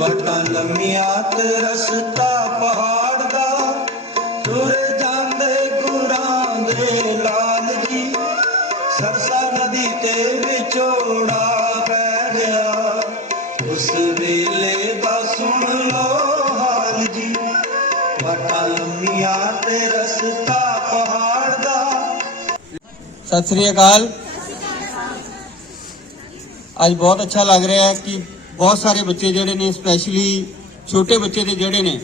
ਵਟਾਂ ਲੰਮੀਆਂ ਤੇ ਰਸਤਾ ਪਹਾੜ ਦਾ। ਤੁਰ ਜਾਂਦੇ ਗੁਰਾਂ ਦੇ ਲਾਲ ਜੀ। ਸਰਸਾ ਨਦੀ ਤੇ ਵਿਛੋੜਾ ਪੈ ਗਿਆ। ਉਸ ਵੇਲੇ ਦਾ ਸੁਣ ਲੋ ਹਾਲ ਜੀ। ਵਟਾਂ ਲੰਮੀਆਂ ਤੇ ਰਸਤਾ ਪਹਾੜ ਦਾ। ਸਤਿ ਸ੍ਰੀ ਅਕਾਲ। ਅੱਜ ਬਹੁਤ ਅੱਛਾ ਲੱਗ ਰਿਹਾ ਹੈ ਕਿ ਬਹੁਤ ਸਾਰੇ ਬੱਚੇ ਜਿਹੜੇ ਨੇ ਸਪੈਸ਼ਲੀ ਛੋਟੇ ਬੱਚੇ ਦੇ ਜਿਹੜੇ ਨੇ,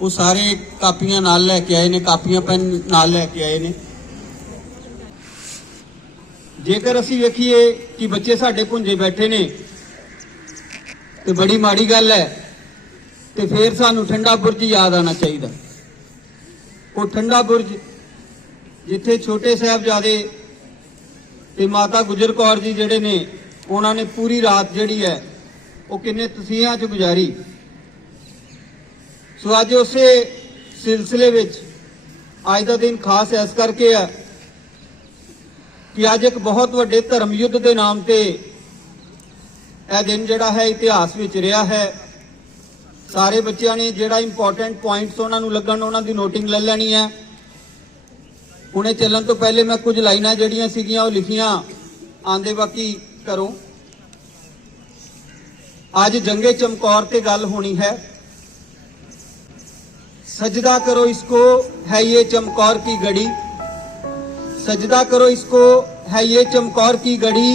ਉਹ ਸਾਰੇ ਕਾਪੀਆਂ ਨਾਲ ਲੈ ਕੇ ਆਏ ਨੇ, ਕਾਪੀਆਂ, ਪੈਨ ਨਾਲ ਲੈ ਕੇ ਆਏ ਨੇ। ਜੇਕਰ ਅਸੀਂ ਵੇਖੀਏ ਕਿ ਬੱਚੇ ਸਾਡੇ ਭੁੰਜੇ ਬੈਠੇ ਨੇ, ਤੇ ਬੜੀ ਮਾੜੀ ਗੱਲ ਹੈ, ਤੇ ਫਿਰ ਸਾਨੂੰ ਠੰਡਾ ਬੁਰਜ ਯਾਦ ਆਣਾ ਚਾਹੀਦਾ। ਉਹ ਠੰਡਾ ਬੁਰਜ ਜਿੱਥੇ ਛੋਟੇ ਸਾਹਿਬਜ਼ਾਦੇ ਤੇ ਮਾਤਾ ਗੁਜਰ ਕੌਰ ਜੀ ਜਿਹੜੇ ਨੇ, ਉਹਨਾਂ ਨੇ ਪੂਰੀ ਰਾਤ ਜਿਹੜੀ ਹੈ ਉਹ ਕਿੰਨੇ ਤਸੀਹਾਂ 'ਚ ਗੁਜ਼ਾਰੀ। ਸੋ ਅੱਜ ਉਸੇ ਸਿਲਸਿਲੇ ਵਿੱਚ ਅੱਜ ਦਾ ਦਿਨ ਖਾਸ ਇਸ ਕਰਕੇ ਹੈ ਕਿ ਅੱਜ ਇੱਕ ਬਹੁਤ ਵੱਡੇ ਧਰਮ ਯੁੱਧ ਦੇ ਨਾਮ ਤੇ ਇਹ ਦਿਨ ਜਿਹੜਾ ਹੈ ਇਤਿਹਾਸ ਵਿੱਚ ਰਿਹਾ ਹੈ। ਸਾਰੇ ਬੱਚਿਆਂ ਨੇ ਜਿਹੜਾ ਇੰਪੋਰਟੈਂਟ ਪੁਆਇੰਟਸ ਉਹਨਾਂ ਨੂੰ ਲੱਗਣ, ਉਹਨਾਂ ਦੀ ਨੋਟਿੰਗ ਲੈ ਲੈਣੀ ਹੈ। ਹੁਣੇ ਚੱਲਣ ਤੋਂ ਪਹਿਲੇ ਮੈਂ ਕੁਝ ਲਾਈਨਾਂ ਜਿਹੜੀਆਂ ਸੀਗੀਆਂ ਉਹ ਲਿਖੀਆਂ, ਆਂਦੇ ਬਾਕੀ ਕਰੋ। ਅੱਜ ਜੰਗੇ ਚਮਕੌਰ ਤੇ ਗੱਲ ਹੋਣੀ ਹੈ सजदा करो इसको है ये चमकौर की गड़ी सजदा करो इसको है ये चमकौर की गड़ी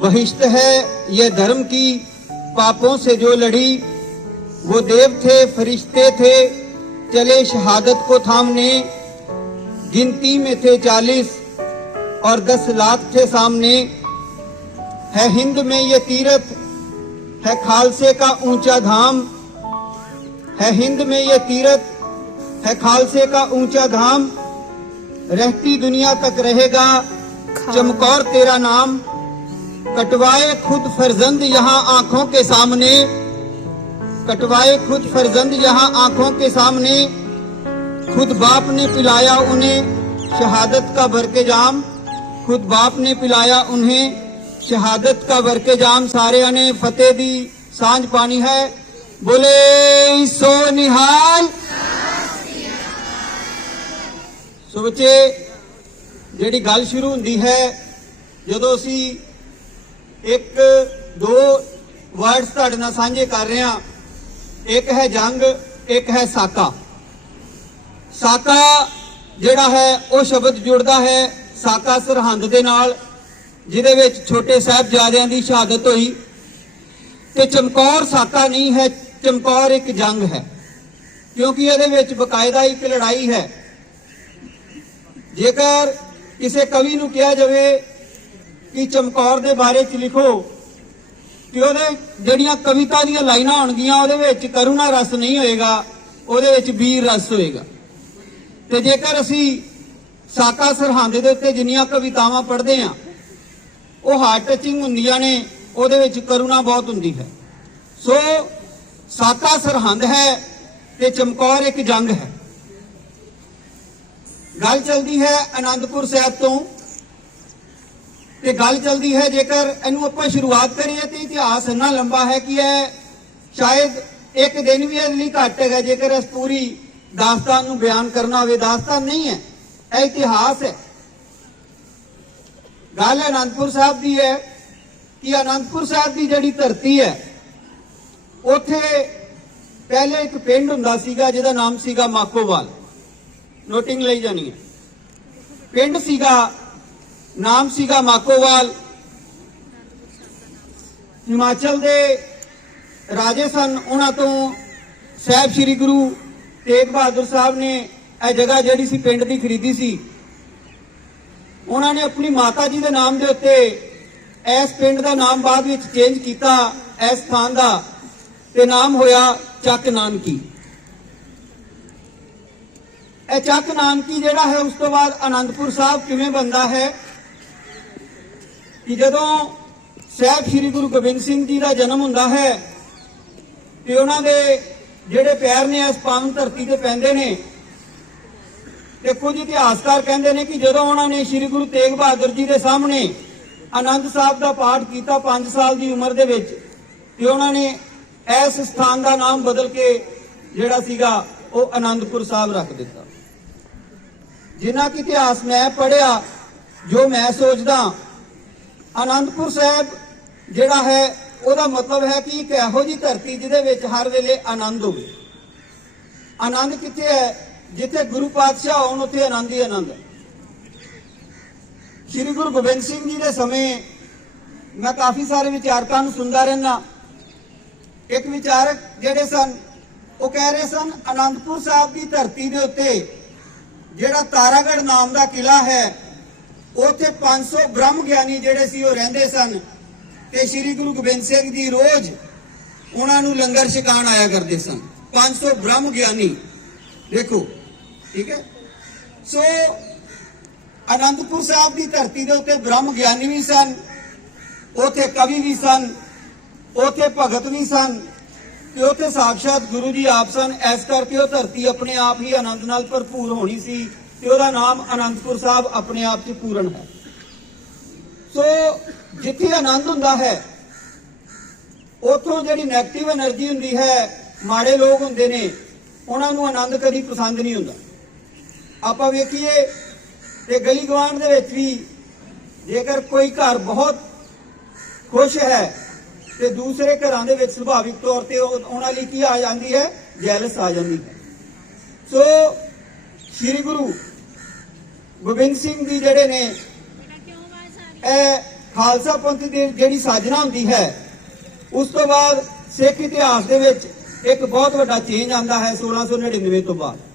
बहिश्त है ये धर्म की पापों से जो लड़ी वो देव थे फरिश्ते थे चले शहादत को थामने गिनती में थे चालीस और दस लाख थे सामने है हिंद में ये तीरथ है खालसे का ऊँचा धाम। है हिंद में ये तीरथ है खालसे का ऊँचा धाम। रहती दुनिया तक रहेगा चमकौर तेरा नाम। कटवाए खुद फरजंद यहाँ आँखों के सामने। कटवाए खुद फरजंद यहाँ आँखों के सामने। खुद बाप ने पिलाया उन्हें शहादत का भर के जाम। खुद बाप ने पिलाया उन्हें ਸ਼ਹਾਦਤ ਕਾ ਵਰਕੇ ਜਾਮ ਸਾਰਿਆਂ ਨੇ ਫਤਿਹ ਦੀ ਸਾਂਝ ਪਾਣੀ ਹੈ ਬੋਲੇ ਸੋ ਨਿਹਾਲ ਸੋ ਬੱਚੇ ਜਿਹੜੀ ਗੱਲ ਸ਼ੁਰੂ ਹੁੰਦੀ ਹੈ ਜਦੋਂ ਅਸੀਂ ਇੱਕ ਦੋ ਵਰਡਸ ਤੁਹਾਡੇ ਨਾਲ ਸਾਂਝੇ ਕਰ ਰਹੇ ਹਾਂ ਇੱਕ ਹੈ ਜੰਗ ਇੱਕ ਹੈ ਸਾਕਾ ਸਾਕਾ ਜਿਹੜਾ ਹੈ ਉਹ ਸ਼ਬਦ ਜੁੜਦਾ ਹੈ ਸਾਕਾ ਸਰਹੰਦ ਦੇ ਨਾਲ ਜਿਹਦੇ ਵਿੱਚ ਛੋਟੇ ਸਾਹਿਬਜ਼ਾਦਿਆਂ ਦੀ ਸ਼ਹਾਦਤ ਹੋਈ। ਤੇ ਚਮਕੌਰ ਸਾਕਾ ਨਹੀਂ ਹੈ, ਚਮਕੌਰ ਇੱਕ ਜੰਗ ਹੈ। ਕਿਉਂਕਿ ਇਹਦੇ ਵਿੱਚ ਬਕਾਇਦਾ ਇੱਕ ਲੜਾਈ ਹੈ। ਜੇਕਰ ਕਿਸੇ ਕਵੀ ਨੂੰ ਕਿਹਾ ਜਾਵੇ ਕਿ ਚਮਕੌਰ ਦੇ ਬਾਰੇ ਚ ਲਿਖੋ, ਕਿ ਉਹਦੇ ਜਿਹੜੀਆਂ ਕਵਿਤਾ ਦੀਆਂ ਲਾਈਨਾਂ ਹੋਣਗੀਆਂ, ਉਹਦੇ ਵਿੱਚ ਕਰੁਣਾ ਰਸ ਨਹੀਂ ਹੋਏਗਾ, ਉਹਦੇ ਵਿੱਚ ਵੀਰ ਰਸ ਹੋਏਗਾ। ਤੇ ਜੇਕਰ ਅਸੀਂ ਸਾਕਾ ਸਰਹੰਦ ਦੇ ਉੱਤੇ ਜਿੰਨੀਆਂ ਕਵਿਤਾਵਾਂ ਪੜ੍ਹਦੇ ਆ ਉਹ ਹਾਰਟ ਟਚਿੰਗ ਹੁੰਦੀਆਂ ਨੇ, ਉਹਦੇ ਵਿੱਚ ਕਰੁਣਾ ਬਹੁਤ ਹੁੰਦੀ ਹੈ। ਸੋ ਸਾਕਾ ਸਰਹੰਦ ਹੈ ਤੇ ਚਮਕੌਰ ਇੱਕ ਜੰਗ ਹੈ। ਗੱਲ ਚੱਲਦੀ ਹੈ ਆਨੰਦਪੁਰ ਸਾਹਿਬ ਤੋਂ। ਤੇ ਗੱਲ ਚੱਲਦੀ ਹੈ ਜੇਕਰ ਇਹਨੂੰ ਆਪਾਂ ਸ਼ੁਰੂਆਤ ਕਰੀਏ ਤੇ ਇਤਿਹਾਸ ਇੰਨਾ ਲੰਬਾ ਹੈ ਕਿ ਇਹ ਸ਼ਾਇਦ ਇੱਕ ਦਿਨ ਵੀ ਇਹਦੇ ਲਈ ਘੱਟ ਹੈਗਾ, ਜੇਕਰ ਇਸ ਪੂਰੀ ਦਾਸਤਾਨ ਨੂੰ ਬਿਆਨ ਕਰਨਾ ਹੋਵੇ। ਦਾਸਤਾਨ ਨਹੀਂ ਹੈ, ਇਹ ਇਤਿਹਾਸ ਹੈ। ਗੱਲ ਅਨੰਦਪੁਰ ਸਾਹਿਬ ਦੀ ਹੈ ਕਿ ਅਨੰਦਪੁਰ ਸਾਹਿਬ ਦੀ ਜਿਹੜੀ ਧਰਤੀ ਹੈ, ਉੱਥੇ ਪਹਿਲੇ ਇੱਕ ਪਿੰਡ ਹੁੰਦਾ ਸੀਗਾ, ਜਿਹਦਾ ਨਾਮ ਸੀਗਾ ਮਾਕੋਵਾਲ। ਨੋਟਿੰਗ ਲਈ ਜਾਣੀ ਹੈ। ਪਿੰਡ ਸੀਗਾ, ਨਾਮ ਸੀਗਾ ਮਾਕੋਵਾਲ। ਹਿਮਾਚਲ ਦੇ ਰਾਜੇ ਸਨ, ਉਹਨਾਂ ਤੋਂ ਸਾਹਿਬ ਸ੍ਰੀ ਗੁਰੂ ਤੇਗ ਬਹਾਦਰ ਸਾਹਿਬ ਨੇ ਇਹ ਜਗ੍ਹਾ ਜਿਹੜੀ ਸੀ, ਪਿੰਡ ਦੀ ਖਰੀਦੀ ਸੀ। ਉਹਨਾਂ ਨੇ ਆਪਣੀ ਮਾਤਾ ਜੀ ਦੇ ਨਾਮ ਦੇ ਉੱਤੇ ਇਸ ਪਿੰਡ ਦਾ ਨਾਮ ਬਾਅਦ ਵਿੱਚ ਚੇਂਜ ਕੀਤਾ, ਇਸ ਥਾਂ ਦਾ, ਤੇ ਨਾਮ ਹੋਇਆ ਚੱਕ ਨਾਨਕੀ। ਇਹ ਚੱਕ ਨਾਨਕੀ ਜਿਹੜਾ ਹੈ, ਉਸ ਤੋਂ ਬਾਅਦ ਆਨੰਦਪੁਰ ਸਾਹਿਬ ਕਿਵੇਂ ਬੰਦਾ ਹੈ? ਕਿ ਜਦੋਂ ਸਾਹਿਬ ਸ੍ਰੀ ਗੁਰੂ ਗੋਬਿੰਦ ਸਿੰਘ ਜੀ ਦਾ ਜਨਮ ਹੁੰਦਾ ਹੈ, ਤੇ ਉਹਨਾਂ ਦੇ ਜਿਹੜੇ ਪੈਰ ਨੇ, ਇਸ ਪਾਵਨ ਧਰਤੀ ਤੇ ਪੈਂਦੇ ਨੇ ਤੇ ਕੁਝ ਇਤਿਹਾਸਕਾਰ ਕਹਿੰਦੇ ਨੇ ਕਿ ਜਦੋਂ ਉਹਨਾਂ ਨੇ ਸ੍ਰੀ ਗੁਰੂ ਤੇਗ ਬਹਾਦਰ ਜੀ ਦੇ ਸਾਹਮਣੇ ਆਨੰਦ ਸਾਹਿਬ ਦਾ ਪਾਠ ਕੀਤਾ 5 ਸਾਲ ਦੀ ਉਮਰ ਦੇ ਵਿੱਚ, ਤੇ ਉਹਨਾਂ ਨੇ ਇਸ ਸਥਾਨ ਦਾ ਨਾਮ ਬਦਲ ਕੇ ਜਿਹੜਾ ਸੀਗਾ ਉਹ ਆਨੰਦਪੁਰ ਸਾਹਿਬ ਰੱਖ ਦਿੱਤਾ। ਜਿੰਨਾ ਕਿ ਇਤਿਹਾਸ ਮੈਂ ਪੜਿਆ ਜੋ ਮੈਂ ਸੋਚਦਾ ਆਨੰਦਪੁਰ ਸਾਹਿਬ ਜਿਹੜਾ ਹੈ, ਉਹਦਾ ਮਤਲਬ ਹੈ ਕਿ ਇੱਕ ਇਹੋ ਜੀ ਧਰਤੀ ਜਿਹਦੇ ਵਿੱਚ ਹਰ ਵੇਲੇ ਆਨੰਦ ਹੋਵੇ। ਆਨੰਦ ਕਿੱਥੇ ਹੈ? ਜਿੱਥੇ ਗੁਰੂ ਪਾਤਸ਼ਾਹ ਹੋਣ, ਉੱਥੇ ਆਨੰਦ ਹੀ ਆਨੰਦ ਹੈ। ਸ੍ਰੀ ਗੁਰੂ ਗੋਬਿੰਦ ਸਿੰਘ ਜੀ ਦੇ ਸਮੇਂ ਮੈਂ ਕਾਫੀ ਸਾਰੇ ਵਿਚਾਰਕਾਂ ਨੂੰ ਸੁਣਦਾ ਰਹਿਣਾ ਇੱਕ ਵਿਚਾਰਕ ਜਿਹੜੇ ਸਨ, ਉਹ ਕਹਿ ਰਹੇ ਸਨ, ਅਨੰਦਪੁਰ ਸਾਹਿਬ ਦੀ ਧਰਤੀ ਦੇ ਉੱਤੇ ਜਿਹੜਾ ਤਾਰਾਗੜ ਨਾਮ ਦਾ ਕਿਲਾ ਹੈ, ਉੱਥੇ 500 ਬ੍ਰਹਮ ਗਿਆਨੀ ਜਿਹੜੇ ਸੀ, ਉਹ ਰਹਿੰਦੇ ਸਨ ਤੇ ਸ੍ਰੀ ਗੁਰੂ ਗੋਬਿੰਦ ਸਿੰਘ ਜੀ ਰੋਜ਼ ਉਹਨਾਂ ਨੂੰ ਲੰਗਰ ਛਕਾਣ ਆਇਆ ਕਰਦੇ ਸਨ। 500 ਬ੍ਰਹਮ ਗਿਆਨੀ। ਦੇਖੋ ਠੀਕ ਹੈ? ਸੋ ਅਨੰਦਪੁਰ ਸਾਹਿਬ ਦੀ ਧਰਤੀ ਦੇ ਉੱਤੇ ਬ੍ਰਹਮ ਗਿਆਨੀ ਵੀ ਸਨ, ਉੱਥੇ ਕਵੀ ਵੀ ਸਨ, ਉੱਥੇ ਭਗਤ ਵੀ ਸਨ ਤੇ ਉੱਥੇ ਸਾਖਸ਼ਾਤ ਗੁਰੂ ਜੀ ਆਪ ਸਨ। ਐਸ ਕਰਕੇ ਉਹ ਧਰਤੀ ਆਪਣੇ ਆਪ ਹੀ ਆਨੰਦ ਨਾਲ ਭਰਪੂਰ ਹੋਣੀ ਸੀ ਤੇ ਉਹਦਾ ਨਾਮ ਅਨੰਦਪੁਰ ਸਾਹਿਬ ਆਪਣੇ ਆਪ 'ਚ ਪੂਰਨ ਹੈ। ਸੋ ਜਿੱਥੇ ਆਨੰਦ ਹੁੰਦਾ ਹੈ, ਉੱਥੋਂ ਜਿਹੜੀ ਨੈਗੇਟਿਵ એનર્ਜੀ ਹੁੰਦੀ ਹੈ, ਮਾੜੇ ਲੋਕ ਹੁੰਦੇ ਨੇ, ਉਹਨਾਂ ਨੂੰ ਆਨੰਦ ਕਦੀ ਪਸੰਦ ਨਹੀਂ ਹੁੰਦਾ। ਆਪਾਂ ਵੇਖੀਏ ਤੇ ਗਲੀ ਗਵਾਂਢ ਦੇ ਵਿੱਚ ਵੀ ਜੇਕਰ ਕੋਈ ਘਰ ਬਹੁਤ ਖੁਸ਼ ਹੈ ਤੇ ਦੂਸਰੇ ਘਰਾਂ ਦੇ ਵਿੱਚ ਸੁਭਾਵਿਕ ਤੌਰ ਤੇ ਉਹ- ਉਹਨਾਂ ਲਈ ਕੀ ਆ ਜਾਂਦੀ ਹੈ? ਜੈਲਸ ਆ ਜਾਂਦੀ ਹੈ। ਸੋ ਸ੍ਰੀ ਗੁਰੂ ਗੋਬਿੰਦ ਸਿੰਘ ਜੀ ਜਿਹੜੇ ਨੇ, ਇਹ ਖਾਲਸਾ ਪੰਥ ਦੀ ਜਿਹੜੀ ਸਾਜਨਾ ਹੁੰਦੀ ਹੈ, ਉਸ ਤੋਂ ਬਾਅਦ ਸਿੱਖ ਇਤਿਹਾਸ ਦੇ ਵਿੱਚ ਇੱਕ ਬਹੁਤ ਵੱਡਾ ਚੇਂਜ ਆਂਦਾ ਹੈ 1699 ਤੋਂ ਬਾਅਦ।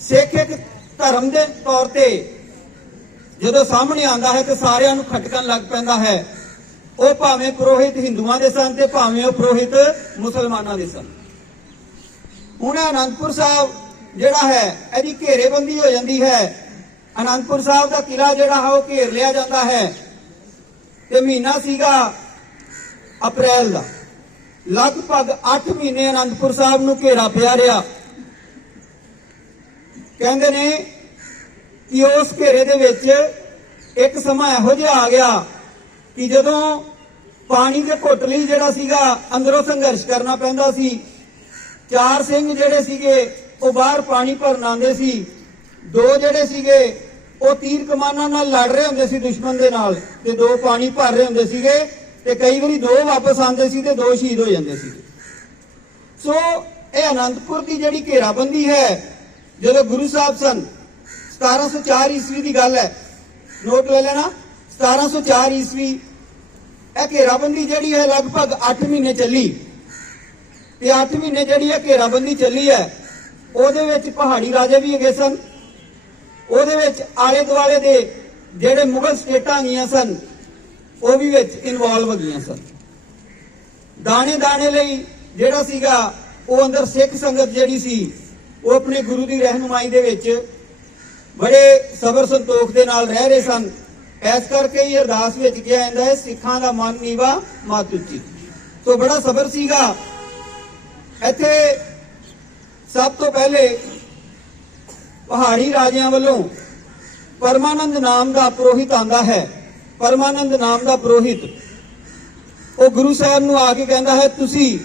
ਸਿੱਖ ਇੱਕ ਧਰਮ ਦੇ ਤੌਰ ਤੇ ਜਦੋਂ ਸਾਹਮਣੇ ਆਉਂਦਾ ਹੈ ਤੇ ਸਾਰਿਆਂ ਨੂੰ ਖਟਕਣ ਲੱਗ ਪੈਂਦਾ ਹੈ, ਉਹ ਭਾਵੇਂ ਪੁਰੋਹਿਤ ਹਿੰਦੂਆਂ ਦੇ ਸਨ ਤੇ ਭਾਵੇਂ ਉਹ ਪੁਰੋਹਿਤ ਮੁਸਲਮਾਨਾਂ ਦੇ ਸਨ। ਹੁਣ ਅਨੰਦਪੁਰ ਸਾਹਿਬ ਜਿਹੜਾ ਹੈ, ਇਹਦੀ ਘੇਰੇਬੰਦੀ ਹੋ ਜਾਂਦੀ ਹੈ। ਅਨੰਦਪੁਰ ਸਾਹਿਬ ਦਾ ਕਿਲਾ ਜਿਹੜਾ ਹੈ, ਉਹ ਘੇਰ ਲਿਆ ਜਾਂਦਾ ਹੈ ਤੇ ਮਹੀਨਾ ਸੀਗਾ ਅਪ੍ਰੈਲ ਦਾ। ਲਗਭਗ 8 ਮਹੀਨੇ ਅਨੰਦਪੁਰ ਸਾਹਿਬ ਨੂੰ ਘੇਰਾ ਪਿਆ ਰਿਹਾ। ਕਹਿੰਦੇ ਨੇ ਕਿ ਉਸ ਘੇਰੇ ਦੇ ਵਿੱਚ ਇੱਕ ਸਮਾਂ ਇਹੋ ਜਿਹਾ ਆ ਗਿਆ ਕਿ ਜਦੋਂ ਪਾਣੀ ਦੇ ਘੁੱਟ ਲਈ ਜਿਹੜਾ ਸੀਗਾ, ਅੰਦਰੋਂ ਸੰਘਰਸ਼ ਕਰਨਾ ਪੈਂਦਾ ਸੀ। ਚਾਰ ਸਿੰਘ ਜਿਹੜੇ ਸੀਗੇ, ਉਹ ਬਾਹਰ ਪਾਣੀ ਭਰਨ ਆਉਂਦੇ ਸੀ। ਦੋ ਜਿਹੜੇ ਸੀਗੇ, ਉਹ ਤੀਰ ਕਮਾਨਾਂ ਨਾਲ ਲੜ ਰਹੇ ਹੁੰਦੇ ਸੀ ਦੁਸ਼ਮਣ ਦੇ ਨਾਲ ਤੇ ਦੋ ਪਾਣੀ ਭਰ ਰਹੇ ਹੁੰਦੇ ਸੀਗੇ ਤੇ ਕਈ ਵਾਰੀ ਦੋ ਵਾਪਸ ਆਉਂਦੇ ਸੀ ਤੇ ਦੋ ਸ਼ਹੀਦ ਹੋ ਜਾਂਦੇ ਸੀ। ਸੋ ਇਹ ਅਨੰਦਪੁਰ ਦੀ ਜਿਹੜੀ ਘੇਰਾਬੰਦੀ ਹੈ ਜਦੋਂ ਗੁਰੂ ਸਾਹਿਬ ਸਨ 1704 ਈਸਵੀ ਦੀ ਗੱਲ ਹੈ। ਨੋਟ ਲੈ ਲੈਣਾ 1704 ਈਸਵੀ ਇਹ ਘੇਰਾਬੰਦੀ ਜਿਹੜੀ ਹੈ ਲਗਭਗ 8 ਮਹੀਨੇ ਚੱਲੀ। ਤੇ 8 ਮਹੀਨੇ ਜਿਹੜੀ ਹੈ ਘੇਰਾਬੰਦੀ ਚੱਲੀ ਹੈ, ਉਹਦੇ ਵਿੱਚ ਪਹਾੜੀ ਰਾਜੇ ਵੀ ਹੈਗੇ ਸਨ। ਉਹਦੇ ਵਿੱਚ ਆਲੇ ਦੁਆਲੇ ਦੇ ਜਿਹੜੇ ਮੁਗਲ ਸਟੇਟਾਂ ਗਈਆਂ ਸਨ, ਉਹ ਵੀ ਵਿੱਚ ਇਨਵੋਲਵ ਗਈਆਂ ਸਨ। ਦਾਣੇ ਦਾਣੇ ਲਈ ਜਿਹੜਾ ਸੀਗਾ, ਉਹ ਅੰਦਰ ਸਿੱਖ ਸੰਗਤ ਜਿਹੜੀ ਸੀ ਉਹ ਆਪਣੇ ਗੁਰੂ ਦੀ ਰਹਿਨੁਮਾਈ ਦੇ ਵਿੱਚ ਬੜੇ ਸਬਰ ਸੰਤੋਖ ਦੇ ਨਾਲ ਰਹਿ ਰਹੇ ਸਨ। ਇਸ ਕਰਕੇ ਹੀ ਅਰਦਾਸ ਵਿੱਚ ਕਿਹਾ ਜਾਂਦਾ ਹੈ, ਸਿੱਖਾਂ ਦਾ ਮਨ ਨੀਵਾ ਮਤ ਉੱਚੀ। ਸੋ ਬੜਾ ਸਬਰ ਸੀਗਾ। ਇੱਥੇ ਸਭ ਤੋਂ ਪਹਿਲੇ ਪਹਾੜੀ ਰਾਜਿਆਂ ਵੱਲੋਂ ਪਰਮਾਨੰਦ ਨਾਮ ਦਾ ਪੁਰੋਹਿਤ ਆਂਦਾ ਹੈ। ਪਰਮਾਨੰਦ ਨਾਮ ਦਾ ਪੁਰੋਹਿਤ। ਉਹ ਗੁਰੂ ਸਾਹਿਬ ਨੂੰ ਆ ਕੇ ਕਹਿੰਦਾ ਹੈ, ਤੁਸੀਂ,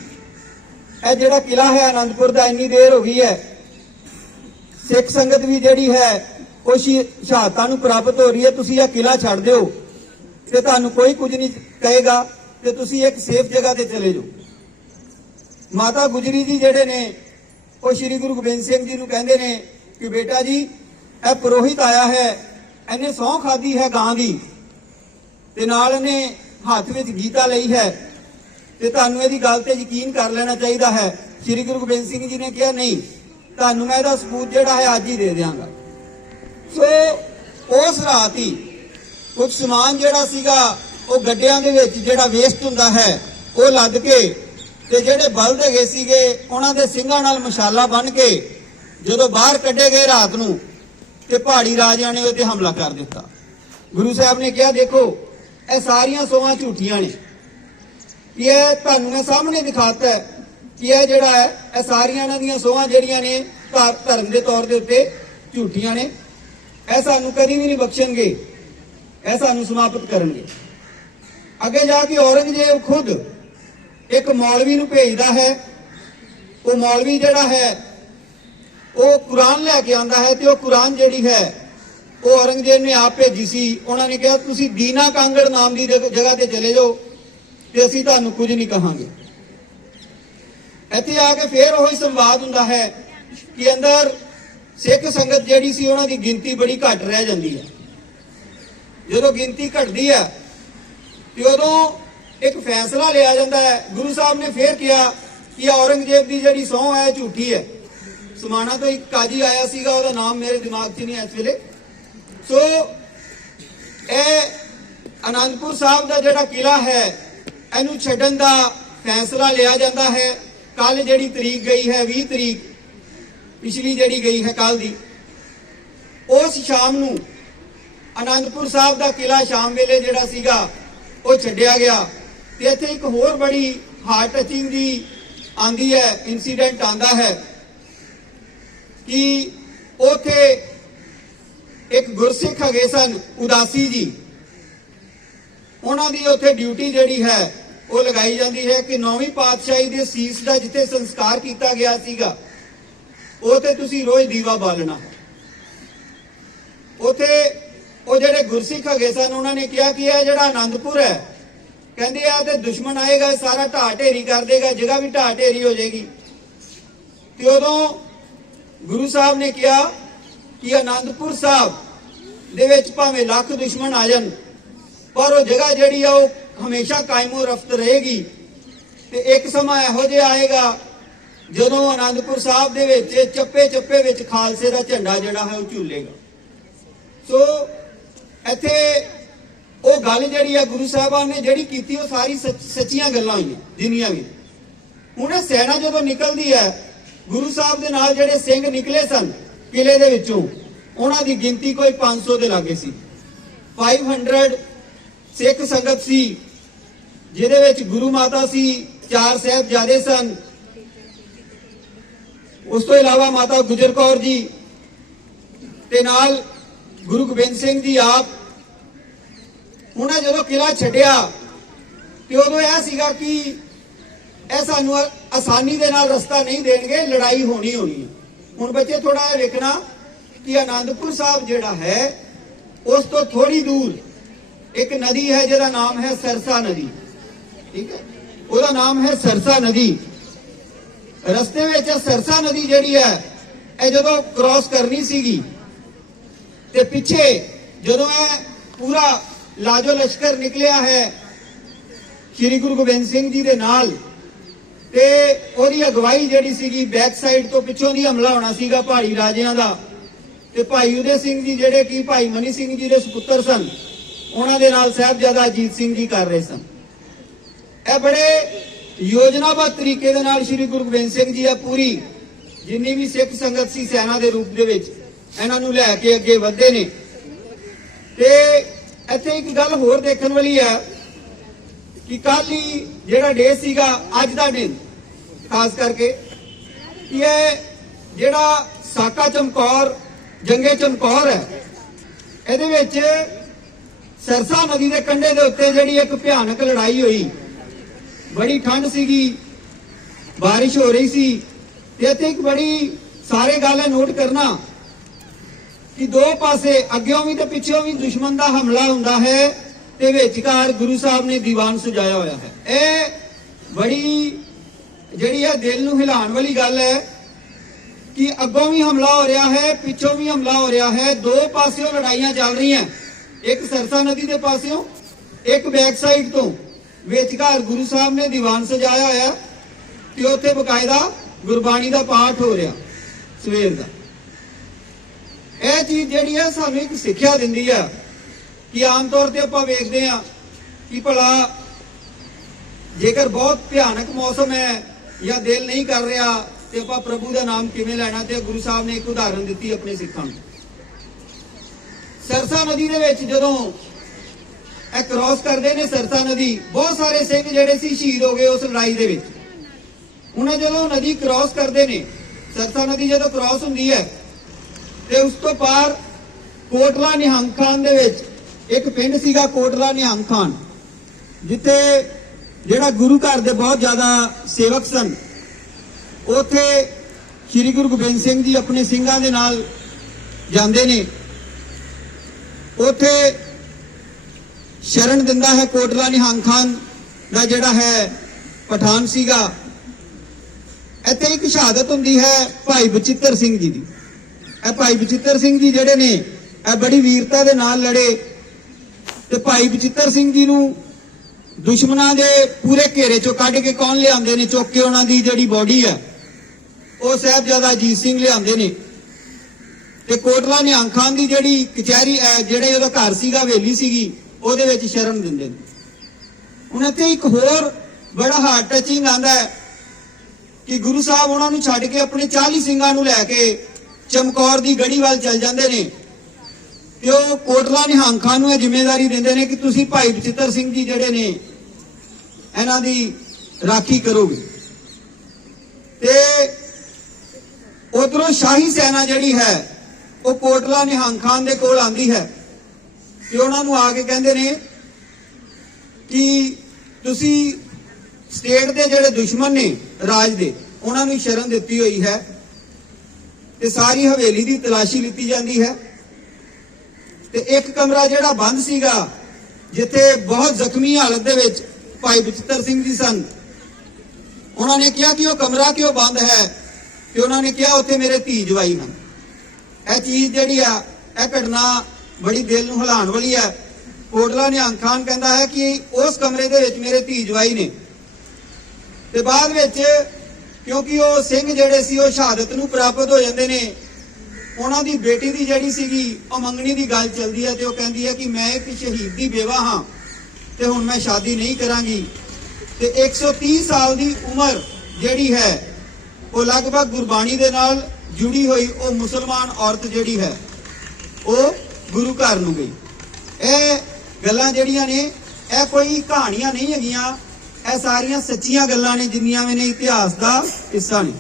ਇਹ ਜਿਹੜਾ ਕਿਲਾ ਹੈ ਆਨੰਦਪੁਰ ਦਾ, ਇੰਨੀ ਦੇਰ ਹੋ ਗਈ ਹੈ। ਸਿੱਖ ਸੰਗਤ ਵੀ ਜਿਹੜੀ ਹੈ, ਉਹ ਸ਼ੀ- ਸ਼ਹਾਦਤਾਂ ਨੂੰ ਪ੍ਰਾਪਤ ਹੋ ਰਹੀ ਹੈ। ਤੁਸੀਂ ਇਹ ਕਿਲਾ ਛੱਡ ਦਿਓ ਤੇ ਤੁਹਾਨੂੰ ਕੋਈ ਕੁਝ ਨਹੀਂ ਕਹੇਗਾ ਤੇ ਤੁਸੀਂ ਇੱਕ ਸੇਫ ਜਗ੍ਹਾ ਤੇ ਚਲੇ ਜਾਓ। ਮਾਤਾ ਗੁਜਰੀ ਜੀ ਜਿਹੜੇ ਨੇ, ਉਹ ਸ੍ਰੀ ਗੁਰੂ ਗੋਬਿੰਦ ਸਿੰਘ ਜੀ ਨੂੰ ਕਹਿੰਦੇ ਨੇ ਕਿ ਬੇਟਾ ਜੀ, ਇਹ ਪੁਰੋਹਿਤ ਆਇਆ ਹੈ, ਇਹਨੇ ਸਹੁੰ ਖਾਦੀ ਹੈ ਗਾਂ ਦੀ ਤੇ ਨਾਲ ਇਹਨੇ ਹੱਥ ਵਿੱਚ ਗੀਤਾ ਲਈ ਹੈ ਤੇ ਤੁਹਾਨੂੰ ਇਹਦੀ ਗੱਲ ਤੇ ਯਕੀਨ ਕਰ ਲੈਣਾ ਚਾਹੀਦਾ ਹੈ। ਸ੍ਰੀ ਗੁਰੂ ਗੋਬਿੰਦ ਸਿੰਘ ਜੀ ਨੇ ਕਿਹਾ, ਨਹੀਂ ਤੁਹਾਨੂੰ ਮੈਂ ਇਹਦਾ ਸਬੂਤ ਜਿਹੜਾ ਹੈ ਅੱਜ ਹੀ ਦੇ ਦਿਆਂਗਾ। ਸੋ ਉਸ ਰਾਤ ਹੀ ਕੁਝ ਸਮਾਨ ਜਿਹੜਾ ਸੀਗਾ, ਉਹ ਗੱਡਿਆਂ ਦੇ ਵਿੱਚ ਜਿਹੜਾ ਵੇਸਟ ਹੁੰਦਾ ਹੈ, ਉਹ ਲੱਦ ਕੇ ਤੇ ਜਿਹੜੇ ਬਲਦ ਹੈਗੇ ਸੀਗੇ, ਉਹਨਾਂ ਦੇ ਸਿੰਘਾਂ ਨਾਲ ਮਸ਼ਾਲਾ ਬੰਨ ਕੇ ਜਦੋਂ ਬਾਹਰ ਕੱਢੇ ਗਏ ਰਾਤ ਨੂੰ ਤੇ ਪਹਾੜੀ ਰਾਜਿਆਂ ਨੇ ਉਹ ਤੇ ਹਮਲਾ ਕਰ ਦਿੱਤਾ। ਗੁਰੂ ਸਾਹਿਬ ਨੇ ਕਿਹਾ, ਦੇਖੋ, ਇਹ ਸਾਰੀਆਂ ਸੋਹਾਂ ਝੂਠੀਆਂ ਨੇ। ਇਹ ਤੁਹਾਨੂੰ ਮੈਂ ਸਾਹਮਣੇ ਦਿਖਾਤਾ ਹੈ। ਕਿ ਇਹ ਜਿਹੜਾ ਹੈ? ਇਹ ਸਾਰੀਆਂ ਇਹਨਾਂ ਦੀਆਂ ਸੋਹਾਂ ਜਿਹੜੀਆਂ ਨੇ, ਧਰ- ਧਰਮ ਦੇ ਤੌਰ ਦੇ ਉੱਤੇ ਝੂਠੀਆਂ ਨੇ। ਇਹ ਸਾਨੂੰ ਕਦੀ ਵੀ ਨਹੀਂ ਬਖਸ਼ਣਗੇ। ਇਹ ਸਾਨੂੰ ਸਮਾਪਤ ਕਰਨਗੇ। ਅੱਗੇ ਜਾ ਕੇ ਔਰੰਗਜ਼ੇਬ ਖੁਦ ਇੱਕ ਮੌਲਵੀ ਨੂੰ ਭੇਜਦਾ ਹੈ। ਉਹ ਮੌਲਵੀ ਜਿਹੜਾ ਹੈ, ਉਹ ਕੁਰਾਨ ਲੈ ਕੇ ਆਉਂਦਾ ਹੈ ਤੇ ਉਹ ਕੁਰਾਨ ਜਿਹੜੀ ਹੈ, ਉਹ ਔਰੰਗਜ਼ੇਬ ਨੇ ਆਪ ਭੇਜੀ ਸੀ। ਉਹਨਾਂ ਨੇ ਕਿਹਾ, ਤੁਸੀਂ ਦੀਨਾ ਕਾਂਗੜ ਨਾਮ ਦੀ ਜਗ- ਜਗ੍ਹਾ ਤੇ ਚਲੇ ਜਾਓ ਤੇ ਅਸੀਂ ਤੁਹਾਨੂੰ ਕੁਝ ਨਹੀਂ ਕਹਾਂਗੇ। ਇੱਥੇ ਆ ਕੇ ਫੇਰ ਉਹੀ ਸੰਵਾਦ ਹੁੰਦਾ ਹੈ ਕਿ ਅੰਦਰ ਸਿੱਖ ਸੰਗਤ ਜਿਹੜੀ ਸੀ ਉਹਨਾਂ ਦੀ ਗਿਣਤੀ ਬੜੀ ਘੱਟ ਰਹਿ ਜਾਂਦੀ ਹੈ। ਜਦੋਂ ਗਿਣਤੀ ਘਟਦੀ ਹੈ ਤੇ ਉਦੋਂ ਇੱਕ ਫੈਸਲਾ ਲਿਆ ਜਾਂਦਾ ਹੈ। ਗੁਰੂ ਸਾਹਿਬ ਨੇ ਫੇਰ ਕਿਹਾ ਕਿ ਔਰੰਗਜ਼ੇਬ ਦੀ ਜਿਹੜੀ ਸਹੁੰ ਹੈ, ਇਹ ਝੂਠੀ ਹੈ। ਸਮਾਣਾ ਤੋਂ ਇੱਕ ਕਾਜੀ ਆਇਆ ਸੀਗਾ, ਉਹਦਾ ਨਾਮ ਮੇਰੇ ਦਿਮਾਗ 'ਚ ਨਹੀਂ ਇਸ ਵੇਲੇ। ਸੋ ਇਹ ਅਨੰਦਪੁਰ ਸਾਹਿਬ ਦਾ ਜਿਹੜਾ ਕਿਲਾ ਹੈ, ਇਹਨੂੰ ਛੱਡਣ ਦਾ ਫੈਸਲਾ ਲਿਆ ਜਾਂਦਾ ਹੈ। ਕੱਲ ਜਿਹੜੀ ਤਰੀਕ ਗਈ ਹੈ 20 ਤਰੀਕ, ਪਿਛਲੀ ਜਿਹੜੀ ਗਈ ਹੈ ਕੱਲ ਦੀ, ਉਸ ਸ਼ਾਮ ਨੂੰ ਅਨੰਦਪੁਰ ਸਾਹਿਬ ਦਾ ਕਿਲਾ ਸ਼ਾਮ ਵੇਲੇ ਜਿਹੜਾ ਸੀਗਾ, ਉਹ ਛੱਡਿਆ ਗਿਆ ਤੇ ਇੱਥੇ ਇੱਕ ਹੋਰ ਬੜੀ ਹਾਰਟ ਟਚਿੰਗ ਦੀ ਆਂਦੀ ਹੈ ਇਨਸੀਡੈਂਟ ਆਂਦਾ ਹੈ ਕਿ ਉਥੇ ਇੱਕ ਗੁਰਸਿੱਖ ਹੈਗੇ ਸਨ, ਉਦਾਸੀ ਜੀ। ਉਹਨਾਂ ਦੀ ਉੱਥੇ ਡਿਊਟੀ ਜਿਹੜੀ ਹੈ ਉਹ ਲਗਾਈ ਜਾਂਦੀ ਹੈ ਕਿ ਨੌਵੀਂ ਪਾਤਸ਼ਾਹੀ ਦੇ ਸੀਸ ਦਾ ਜਿੱਥੇ ਸੰਸਕਾਰ ਕੀਤਾ ਗਿਆ ਸੀਗਾ ਉਹ ਤੇ ਤੁਸੀਂ ਰੋਜ਼ ਦੀਵਾ ਬਾਲਣਾ। ਉਥੇ ਉਹ ਜਿਹੜੇ ਗੁਰਸਿੱਖ ਹੈਗੇ ਸਨ, ਉਹਨਾਂ ਨੇ ਕਿਹਾ ਕਿ ਇਹ ਜਿਹੜਾ ਆਨੰਦਪੁਰ ਹੈ, ਕਹਿੰਦੇ ਆ ਤੇ ਦੁਸ਼ਮਣ ਆਏਗਾ, ਸਾਰਾ ਢਾਹ ਢੇਰੀ ਕਰ ਦੇਗਾ, ਜਗ੍ਹਾ ਵੀ ਢਾਹ ਢੇਰੀ ਹੋ ਜਾਏਗੀ। ਤੇ ਉਦੋਂ ਗੁਰੂ ਸਾਹਿਬ ਨੇ ਕਿਹਾ ਕਿ ਆਨੰਦਪੁਰ ਸਾਹਿਬ ਦੇ ਵਿੱਚ ਭਾਵੇਂ ਲੱਖ ਦੁਸ਼ਮਣ ਆ ਜਾਣ, ਪਰ ਉਹ ਜਗ੍ਹਾ ਜਿਹੜੀ ਆ ਉਹ ਹਮੇਸ਼ਾ ਕਾਇਮੋ ਰਫਤ ਰਹੇਗੀ। ਤੇ ਇੱਕ ਸਮਾਂ ਇਹੋ ਜਿਹਾ ਆਏਗਾ, ਜਦੋਂ ਆਨੰਦਪੁਰ ਸਾਹਿਬ ਦੇ ਵਿੱਚ ਚੱਪੇ ਚੱਪੇ ਵਿੱਚ ਖਾਲਸੇ ਦਾ ਝੰਡਾ ਜਿਹੜਾ ਹੈ ਉਹ ਝੂਲੇਗਾ। ਸੋ, ਇੱਥੇ ਉਹ ਗੱਲ ਜਿਹੜੀ ਆ ਗੁਰੂ ਸਾਹਿਬਾਨ ਨੇ ਜਿਹੜੀ ਕੀਤੀ, ਉਹ ਸਾਰੀ ਸੱਚੀਆਂ ਗੱਲਾਂ ਹੋਈਆਂ, ਜਿੰਨੀਆਂ ਵੀ। ਹੁਣ ਸੈਨਾ ਜਦੋਂ ਨਿਕਲਦੀ ਹੈ, ਗੁਰੂ ਸਾਹਿਬ ਦੇ ਨਾਲ ਜਿਹੜੇ ਸਿੰਘ ਨਿਕਲੇ ਸਨ ਕਿਲੇ ਦੇ ਵਿੱਚੋਂ, ਉਹਨਾਂ ਦੀ ਗਿਣਤੀ ਕੋਈ 500 ਦੇ ਲਾਗੇ ਸੀ। 500 ਸਿੱਖ ਸੰਗਤ ਸੀ, ਜਿਹਦੇ ਵਿੱਚ ਗੁਰੂ ਮਾਤਾ ਸੀ, ਚਾਰ ਸਾਹਿਬਜ਼ਾਦੇ ਸਨ। ਉਸ ਤੋਂ ਇਲਾਵਾ ਮਾਤਾ ਗੁਜਰ ਕੌਰ ਜੀ ਤੇ ਨਾਲ ਗੁਰੂ ਗੋਬਿੰਦ ਸਿੰਘ ਜੀ ਆਪ। ਉਹਨਾਂ ਜਦੋਂ ਕਿਲਾ ਛੱਡਿਆ, ਤੇ ਉਦੋਂ ਇਹ ਸੀਗਾ ਕਿ ਇਹ ਸਾਨੂੰ ਆਸਾਨੀ ਦੇ ਨਾਲ ਰਸਤਾ ਨਹੀਂ ਦੇਣਗੇ, ਲੜਾਈ ਹੋਣੀ ਹੋਣੀ ਹੁਣ ਬੱਚੇ ਥੋੜਾ ਜਿਹਾ ਵੇਖਣਾ ਕਿ ਆਨੰਦਪੁਰ ਸਾਹਿਬ ਜਿਹੜਾ ਹੈ, ਉਸ ਤੋਂ ਥੋੜੀ ਦੂਰ ਇੱਕ ਨਦੀ ਹੈ, ਜਿਹਦਾ ਨਾਮ ਹੈ ਸਰਸਾ ਨਦੀ। ਠੀਕ ਹੈ? ਉਹਦਾ ਨਾਮ ਹੈ ਸਰਸਾ ਨਦੀ। ਰਸਤੇ ਵਿੱਚ ਸਰਸਾ ਨਦੀ ਜਿਹੜੀ ਹੈ, ਇਹ ਜਦੋਂ ਕ੍ਰਾਸ ਕਰਨੀ ਸੀਗੀ, ਤੇ ਪਿੱਛੇ ਜਦੋਂ ਇਹ ਪੂਰਾ ਲਾਜੋ ਲਸ਼ਕਰ ਨਿਕਲਿਆ ਹੈ, ਸ੍ਰੀ ਗੁਰੂ ਗੋਬਿੰਦ ਸਿੰਘ ਜੀ ਦੇ ਨਾਲ, ਤੇ ਉਹਦੀ ਅਗਵਾਈ ਜਿਹੜੀ ਸੀਗੀ ਬੈਕ ਸਾਈਡ ਤੋਂ ਪਿੱਛੋਂ ਦੀ ਹਮਲਾ ਹੋਣਾ ਸੀਗਾ ਪਹਾੜੀ ਰਾਜਿਆਂ ਦਾ। ਤੇ ਭਾਈ ਉਦੇ ਸਿੰਘ ਜੀ ਜਿਹੜੇ ਕਿ ਭਾਈ ਮਨੀ ਸਿੰਘ ਜੀ ਦੇ ਸੁਪੁੱਤਰ ਸਨ। ਉਹਨਾਂ ਦੇ ਨਾਲ ਸਾਹਿਬਜ਼ਾਦਾ ਅਜੀਤ ਸਿੰਘ ਜੀ ਕਰ ਰਹੇ ਸਨ। ਇਹ ਬੜੇ ਯੋਜਨਾਬੱਧ ਤਰੀਕੇ ਦੇ ਨਾਲ ਸ੍ਰੀ ਗੁਰੂ ਗੋਬਿੰਦ ਸਿੰਘ ਜੀ ਆ ਪੂਰੀ, ਜਿੰਨੀ ਵੀ ਸਿੱਖ ਸੰਗਤ ਸੀ ਸੈਨਾ ਦੇ ਰੂਪ ਦੇ ਵਿੱਚ, ਇਹਨਾਂ ਨੂੰ ਲੈ ਕੇ ਅੱਗੇ ਵਧਦੇ ਨੇ। ਤੇ ਇੱਥੇ ਇੱਕ ਗੱਲ ਹੋਰ ਦੇਖਣ ਵਾਲੀ ਆ ਕਿ ਕੱਲ ਹੀ ਜਿਹੜਾ ਡੇ ਸੀਗਾ ਅੱਜ ਦਾ ਦਿਨ, ਖਾਸ ਕਰਕੇ, ਕਿ ਇਹ ਜਿਹੜਾ ਸਾਕਾ ਚਮਕੌਰ, ਜੰਗੇ ਚਮਕੌਰ ਹੈ, ਇਹਦੇ ਵਿੱਚ ਸਰਸਾ ਨਦੀ ਦੇ ਕੰਢੇ ਦੇ ਉੱਤੇ ਜਿਹੜੀ ਇੱਕ ਭਿਆਨਕ ਲੜਾਈ ਹੋਈ। ਬੜੀ ਠੰਡ ਸੀਗੀ, ਬਾਰਿਸ਼ ਹੋ ਰਹੀ ਸੀ ਤੇ ਇੱਥੇ ਇੱਕ ਬੜੀ ਸਾਰੇ ਗੱਲ ਹੈ ਨੋਟ ਕਰਨਾ ਕਿ ਦੋ ਪਾਸੇ ਅੱਗਿਓਂ ਵੀ ਤੇ ਪਿੱਛੋਂ ਵੀ ਦੁਸ਼ਮਣ ਦਾ ਹਮਲਾ ਹੁੰਦਾ ਹੈ ਤੇ ਵਿਚਕਾਰ ਗੁਰੂ ਸਾਹਿਬ ਨੇ ਦੀਵਾਨ ਸੁਜਾਇਆ ਹੋਇਆ ਹੈ। ਇਹ ਬੜੀ ਜਿਹੜੀ ਹੈ ਦਿਲ ਨੂੰ ਹਿਲਾਉਣ ਵਾਲੀ ਗੱਲ ਹੈ ਕਿ ਅੱਗੋਂ ਵੀ ਹਮਲਾ ਹੋ ਰਿਹਾ ਹੈ, ਪਿੱਛੋਂ ਵੀ ਹਮਲਾ ਹੋ ਰਿਹਾ ਹੈ, ਦੋ ਪਾਸਿਓਂ ਲੜਾਈਆਂ ਚੱਲ ਰਹੀਆਂ। ਇੱਕ ਸਰਸਾ ਨਦੀ ਦੇ ਪਾਸਿਓਂ, ਇੱਕ ਬੈਕ ਸਾਈਡ ਤੋਂ ਵਿਚਕਾਰ ਗੁਰੂ ਸਾਹਿਬ ਨੇ ਦੀਵਾਨ ਸਜਾਇਆ ਹੋਇਆ ਤੇ ਉੱਥੇ ਬਕਾਇਦਾ ਗੁਰਬਾਣੀ ਦਾ ਪਾਠ ਹੋ ਰਿਹਾ ਸਵੇਰ ਦਾ। ਇਹ ਚੀਜ਼ ਜਿਹੜੀ ਹੈ ਸਾਨੂੰ ਇੱਕ ਸਿੱਖਿਆ ਦਿੰਦੀ ਆ ਕਿ ਆਮ ਤੌਰ ਤੇ ਆਪਾਂ ਵੇਖਦੇ ਆ ਕਿ ਭਲਾ ਜੇਕਰ ਬਹੁਤ ਭਿਆਨਕ ਮੌਸਮ ਹੈ ਜਾਂ ਦਿਲ ਨਹੀਂ ਕਰ ਰਿਹਾ ਤੇ ਆਪਾਂ ਪ੍ਰਭੂ ਦਾ ਨਾਮ ਕਿਵੇਂ ਲੈਣਾ ਤੇ ਗੁਰੂ ਸਾਹਿਬ ਨੇ ਇੱਕ ਉਦਾਹਰਨ ਦਿੱਤੀ ਆਪਣੇ ਸਿੱਖਾਂ ਨੂੰ। ਸਰਸਾ ਨਦੀ ਦੇ ਵਿੱਚ ਜਦੋਂ ਇਹ ਕ੍ਰਾਸ ਕਰਦੇ ਨੇ ਸਰਸਾ ਨਦੀ, ਬਹੁਤ ਸਾਰੇ ਸਿੰਘ ਜਿਹੜੇ ਸੀ ਸ਼ਹੀਦ ਹੋ ਗਏ ਉਸ ਲੜਾਈ ਦੇ ਵਿੱਚ। ਉਹਨਾਂ ਜਦੋਂ ਨਦੀ ਕ੍ਰਾਸ ਕਰਦੇ ਨੇ, ਸਰਸਾ ਨਦੀ ਜਦੋਂ ਕ੍ਰਾਸ ਹੁੰਦੀ ਹੈ, ਤੇ ਉਸ ਤੋਂ ਪਾਰ ਕੋਟਲਾ ਨਿਹੰਗ ਖਾਨ ਦੇ ਵਿੱਚ ਇੱਕ ਪਿੰਡ ਸੀਗਾ ਕੋਟਲਾ ਨਿਹੰਗ ਖਾਨ, ਜਿੱਥੇ ਜਿਹੜਾ ਗੁਰੂ ਘਰ ਦੇ ਬਹੁਤ ਜ਼ਿਆਦਾ ਸੇਵਕ ਸਨ, ਉਥੇ ਸ੍ਰੀ ਗੁਰੂ ਗੋਬਿੰਦ ਸਿੰਘ ਜੀ ਆਪਣੇ ਸਿੰਘਾਂ ਦੇ ਨਾਲ ਜਾਂਦੇ ਨੇ। ਉਥੇ ਸ਼ਰਨ ਦਿੰਦਾ ਹੈ ਕੋਟਲਾ ਨਿਹੰਗ ਖਾਨ ਦਾ ਜਿਹੜਾ ਹੈ ਪਠਾਨ ਸੀਗਾ। ਇੱਥੇ ਇੱਕ ਸ਼ਹਾਦਤ ਹੁੰਦੀ ਹੈ ਭਾਈ ਬਚਿੱਤਰ ਸਿੰਘ ਜੀ ਦੀ। ਇਹ ਭਾਈ ਬਚਿੱਤਰ ਸਿੰਘ ਜੀ ਜਿਹੜੇ ਨੇ, ਇਹ ਬੜੀ ਵੀਰਤਾ ਦੇ ਨਾਲ ਲੜੇ ਤੇ ਭਾਈ ਬਚਿੱਤਰ ਸਿੰਘ ਜੀ ਨੂੰ ਦੁਸ਼ਮਣਾਂ ਦੇ ਪੂਰੇ ਘੇਰੇ ਚੋਂ ਕੱਢ ਕੇ ਕੌਣ ਲਿਆਉਂਦੇ ਨੇ? ਚੁੱਕ ਕੇ ਉਹਨਾਂ ਦੀ ਜਿਹੜੀ ਬੋਡੀ ਹੈ, ਉਹ ਸਾਹਿਬਜ਼ਾਦਾ ਅਜੀਤ ਸਿੰਘ ਲਿਆਉਂਦੇ ਨੇ। ਤੇ ਕੋਟਲਾ ਨਿਹੰਗ ਖਾਨ ਦੀ ਜਿਹੜੀ ਕਚਹਿਰੀ, ਅਹ, ਜਿਹੜੇ ਉਹਦਾ ਘਰ ਸੀਗਾ, ਹਵੇਲੀ ਸੀਗੀ, ਉਹਦੇ ਵਿੱਚ ਸ਼ਰਨ ਦਿੰਦੇ ਨੇ। ਹੁਣ ਇੱਥੇ ਇੱਕ ਹੋਰ ਬੜਾ ਹਾਰਟ ਟਚਿੰਗ ਆਂਦਾ ਹੈ ਕਿ ਗੁਰੂ ਸਾਹਿਬ ਉਹਨਾਂ ਨੂੰ ਛੱਡ ਕੇ ਆਪਣੇ 40 ਸਿੰਘਾਂ ਨੂੰ ਲੈ ਕੇ ਚਮਕੌਰ ਦੀ ਗੜੀ ਵੱਲ ਚੱਲ ਜਾਂਦੇ ਨੇ। ਤੇ ਉਹ ਕੋਟਲਾ ਨਿਹੰਗ ਖਾਨ ਨੂੰ ਇਹ ਜ਼ਿੰਮੇਵਾਰੀ ਦਿੰਦੇ ਨੇ ਕਿ ਤੁਸੀਂ ਭਾਈ ਬਚਿੱਤਰ ਸਿੰਘ ਜੀ ਜਿਹੜੇ ਨੇ, ਇਹਨਾਂ ਦੀ ਰਾਖੀ ਕਰੋਗੇ। ਤੇ ਉਧਰੋਂ ਸ਼ਾਹੀ ਸੈਨਾ ਜਿਹੜੀ ਹੈ ਉਹ ਕੋਟਲਾ ਨਿਹੰਗ ਖਾਨ ਦੇ ਕੋਲ ਆਂਦੀ ਹੈ। ਤੇ ਉਹਨਾਂ ਨੂੰ ਆ ਕੇ ਕਹਿੰਦੇ ਨੇ ਕਿ ਤੁਸੀਂ ਸਟੇਟ ਦੇ ਜਿਹੜੇ ਦੁਸ਼ਮਣ ਨੇ, ਰਾਜ ਦੇ, ਉਹਨਾਂ ਨੂੰ ਸ਼ਰਨ ਦਿੱਤੀ ਹੋਈ ਹੈ ਤੇ ਸਾਰੀ ਹਵੇਲੀ ਦੀ ਤਲਾਸ਼ੀ ਲਿੱਤੀ ਜਾਂਦੀ ਹੈ। ਤੇ ਇੱਕ ਕਮਰਾ ਜਿਹੜਾ ਬੰਦ ਸੀਗਾ, ਜਿੱਥੇ ਬਹੁਤ ਜ਼ਖਮੀ ਹਾਲਤ ਦੇ ਵਿੱਚ ਭਾਈ ਬਚਿੱਤਰ ਸਿੰਘ ਜੀ ਸਨ। ਉਹਨਾਂ ਨੇ ਕਿਹਾ ਕਿ ਉਹ ਕਮਰਾ ਕਿਉਂ ਬੰਦ ਹੈ? ਤੇ ਉਹਨਾਂ ਨੇ ਕਿਹਾ, ਉੱਥੇ ਮੇਰੇ ਧੀ ਜਵਾਈ ਹਨ। ਇਹ ਚੀਜ਼ ਜਿਹੜੀ ਆ, ਇਹ ਘਟਨਾ ਬੜੀ ਦਿਲ ਨੂੰ ਹਿਲਾਉਣ ਵਾਲੀ ਹੈ ਕੋਟਲਾ ਨਿਹੰਗ ਖਾਨ ਕਹਿੰਦਾ ਹੈ ਕਿ ਉਸ ਕਮਰੇ ਦੇ ਵਿੱਚ ਮੇਰੇ ਧੀ ਜਵਾਈ ਨੇ। ਤੇ ਬਾਅਦ ਵਿੱਚ ਕਿਉਂਕਿ ਉਹ ਸਿੰਘ ਜਿਹੜੇ ਸੀ, ਉਹ ਸ਼ਹਾਦਤ ਨੂੰ ਪ੍ਰਾਪਤ ਹੋ ਜਾਂਦੇ ਨੇ। ਉਹਨਾਂ ਦੀ ਬੇਟੀ ਦੀ ਜਿਹੜੀ ਸੀਗੀ, ਉਹ ਮੰਗਣੀ ਦੀ ਗੱਲ ਚੱਲਦੀ ਹੈ ਤੇ ਉਹ ਕਹਿੰਦੀ ਹੈ ਕਿ ਮੈਂ ਇੱਕ ਸ਼ਹੀਦ ਦੀ ਬੇਵਾ ਹਾਂ ਤੇ ਹੁਣ ਮੈਂ ਸ਼ਾਦੀ ਨਹੀਂ ਕਰਾਂਗੀ। ਤੇ 130 ਸਾਲ ਦੀ ਉਮਰ ਜਿਹੜੀ ਹੈ, ਉਹ ਲਗਭਗ ਗੁਰਬਾਣੀ ਦੇ ਨਾਲ ਜੁੜੀ ਹੋਈ ਉਹ ਮੁਸਲਮਾਨ ਔਰਤ ਜਿਹੜੀ ਹੈ, ਉਹ ਗੁਰੂ ਘਰ ਨੂੰ ਗਈ। ਇਹ ਗੱਲਾਂ ਜਿਹੜੀਆਂ ਨੇ, ਇਹ ਕੋਈ ਕਹਾਣੀਆਂ ਨਹੀਂ ਹੈਗੀਆਂ। ਇਹ ਸਾਰੀਆਂ ਸੱਚੀਆਂ ਗੱਲਾਂ ਨੇ, ਜਿੰਨੀਆਂ ਵੀ ਨੇ ਇਤਿਹਾਸ ਦਾ ਹਿੱਸਾ ਨੇ।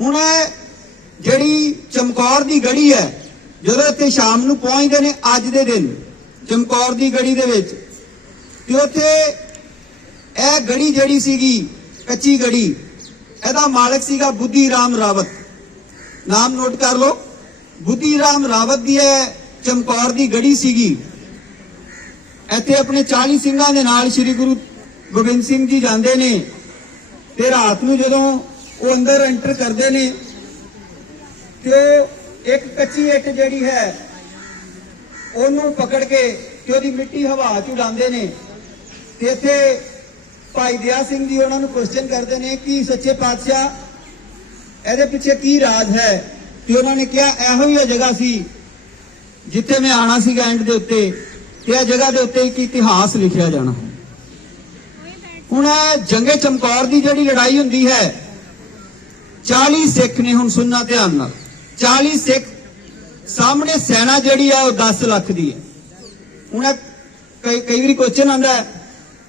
ਹੁਣ ਇਹ ਜਿਹੜੀ ਚਮਕੌਰ ਦੀ ਗੜੀ ਹੈ, ਜਦੋਂ ਇੱਥੇ ਸ਼ਾਮ ਨੂੰ ਪਹੁੰਚਦੇ ਨੇ, ਅੱਜ ਦੇ ਦਿਨ, ਚਮਕੌਰ ਦੀ ਗੜੀ ਦੇ ਵਿੱਚ, ਤੇ ਉੱਥੇ ਇਹ ਗੜੀ ਜਿਹੜੀ ਸੀਗੀ, ਕੱਚੀ ਗੜੀ, ਇਹਦਾ ਮਾਲਕ ਸੀਗਾ ਬੁੱਧੀ ਰਾਮ ਰਾਵਤ। ਨਾਮ ਨੋਟ ਕਰ ਲਓ। ਬੁੱਧੀ ਰਾਮ ਰਾਵਤ ਦੀ ਇਹ ਚਮਕੌਰ ਦੀ ਗੜੀ ਸੀਗੀ। ਇੱਥੇ ਆਪਣੇ 40 ਸਿੰਘਾਂ ਦੇ ਨਾਲ ਸ੍ਰੀ ਗੁਰੂ ਗੋਬਿੰਦ ਸਿੰਘ ਜੀ ਜਾਂਦੇ ਨੇ ਤੇ ਰਾਤ ਨੂੰ ਜਦੋਂ ਉਹ ਅੰਦਰ ਐਂਟਰ ਕਰਦੇ ਨੇ, ਤੇ ਉਹ ਇੱਕ ਕੱਚੀ ਇੱਟ ਜਿਹੜੀ ਹੈ, ਉਹਨੂੰ ਪਕੜ ਕੇ ਤੇ ਉਹਦੀ ਮਿੱਟੀ ਹਵਾ ਚ ਉਡਾਉਂਦੇ ਨੇ। ਤੇ ਇੱਥੇ ਭਾਈ ਦਿਆ ਸਿੰਘ ਜੀ ਉਹਨਾਂ ਨੂੰ ਕੁਐਸਚਨ ਕਰਦੇ ਨੇ ਕਿ ਸੱਚੇ ਪਾਤਸ਼ਾਹ ਇਹਦੇ ਪਿੱਛੇ ਕੀ ਰਾਜ ਹੈ? ਤੇ ਉਹਨਾਂ ਨੇ ਕਿਹਾ, ਇਹੋ ਹੀ ਉਹ ਜਗ੍ਹਾ ਸੀ ਜਿੱਥੇ ਮੈਂ ਆਣਾ ਸੀਗਾ ਐਂਡ ਦੇ ਉੱਤੇ, ਤੇ ਇਹ ਜਗ੍ਹਾ ਦੇ ਉੱਤੇ ਇੱਕ ਇਤਿਹਾਸ ਲਿਖਿਆ ਜਾਣਾ। ਹੁਣ ਇਹ ਜੰਗੇ ਚਮਕੌਰ ਦੀ ਜਿਹੜੀ ਲੜਾਈ ਹੁੰਦੀ ਹੈ 40 ਸਿੱਖ ਨੇ ਹੁਣ ਸੁਣਨਾ ਧਿਆਨ ਨਾਲ। 40 ਸਿੱਖ ਸਾਹਮਣੇ ਸੈਨਾ ਜਿਹੜੀ ਆ, ਉਹ 10 ਲੱਖ ਦੀ ਹੈ। ਹੁਣ ਕਈ ਕਈ ਵਾਰੀ ਕੁਐਸਚਨ ਆਉਂਦਾ ਹੈ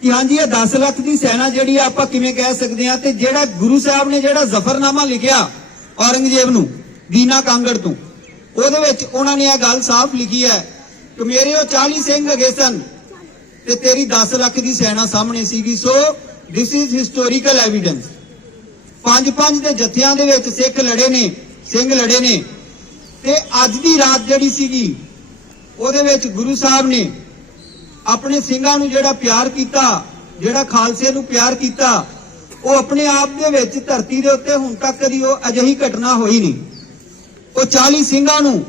ਕਿ ਹਾਂਜੀ, ਇਹ 10 ਲੱਖ ਦੀ ਸੈਨਾ ਜਿਹੜੀ ਆ, ਆਪਾਂ ਕਿਵੇਂ ਕਹਿ ਸਕਦੇ ਆ ਤੇ ਜਿਹੜਾ ਗੁਰੂ ਸਾਹਿਬ ਨੇ ਜਿਹੜਾ ਜ਼ਫਰਨਾਮਾ ਲਿਖਿਆ ਔਰੰਗਜ਼ੇਬ ਨੂੰ, ਦੀਨਾ ਕਾਂਗੜ ਤੋਂ, ਉਹਦੇ ਵਿੱਚ ਉਹਨਾਂ ਨੇ ਇਹ ਗੱਲ ਸਾਫ਼ ਲਿਖੀ ਹੈ ਕਿ ਮੇਰੇ ਉਹ 40 ਸਿੰਘ ਹੈਗੇ ਸਨ ਤੇ ਤੇਰੀ 10 ਲੱਖ ਦੀ ਸੈਨਾ ਸਾਹਮਣੇ ਸੀਗੀ। So this is historical evidence ਪੰਜ ਪੰਜ ਦੇ ਜਥਿਆਂ ਦੇ ਵਿੱਚ ਸਿੱਖ ਲੜੇ ਨੇ, ਸਿੰਘ ਲੜੇ ਨੇ। ਤੇ ਅੱਜ ਦੀ ਰਾਤ ਜਿਹੜੀ ਸੀਗੀ, ਉਹਦੇ ਵਿੱਚ ਗੁਰੂ ਸਾਹਿਬ ਨੇ ਆਪਣੇ ਸਿੰਘਾਂ ਨੂੰ ਜਿਹੜਾ ਪਿਆਰ ਕੀਤਾ, ਜਿਹੜਾ ਖਾਲਸੇ ਨੂੰ ਪਿਆਰ ਕੀਤਾ, ਉਹ ਆਪਣੇ ਆਪ ਦੇ ਵਿੱਚ ਧਰਤੀ ਦੇ ਉੱਤੇ ਹੁਣ ਤੱਕ ਕਦੀ ਉਹ ਅਜਿਹੀ ਘਟਨਾ ਹੋਈ ਨਹੀਂ। ਉਹ 40 ਸਿੰਘਾਂ ਨੂੰ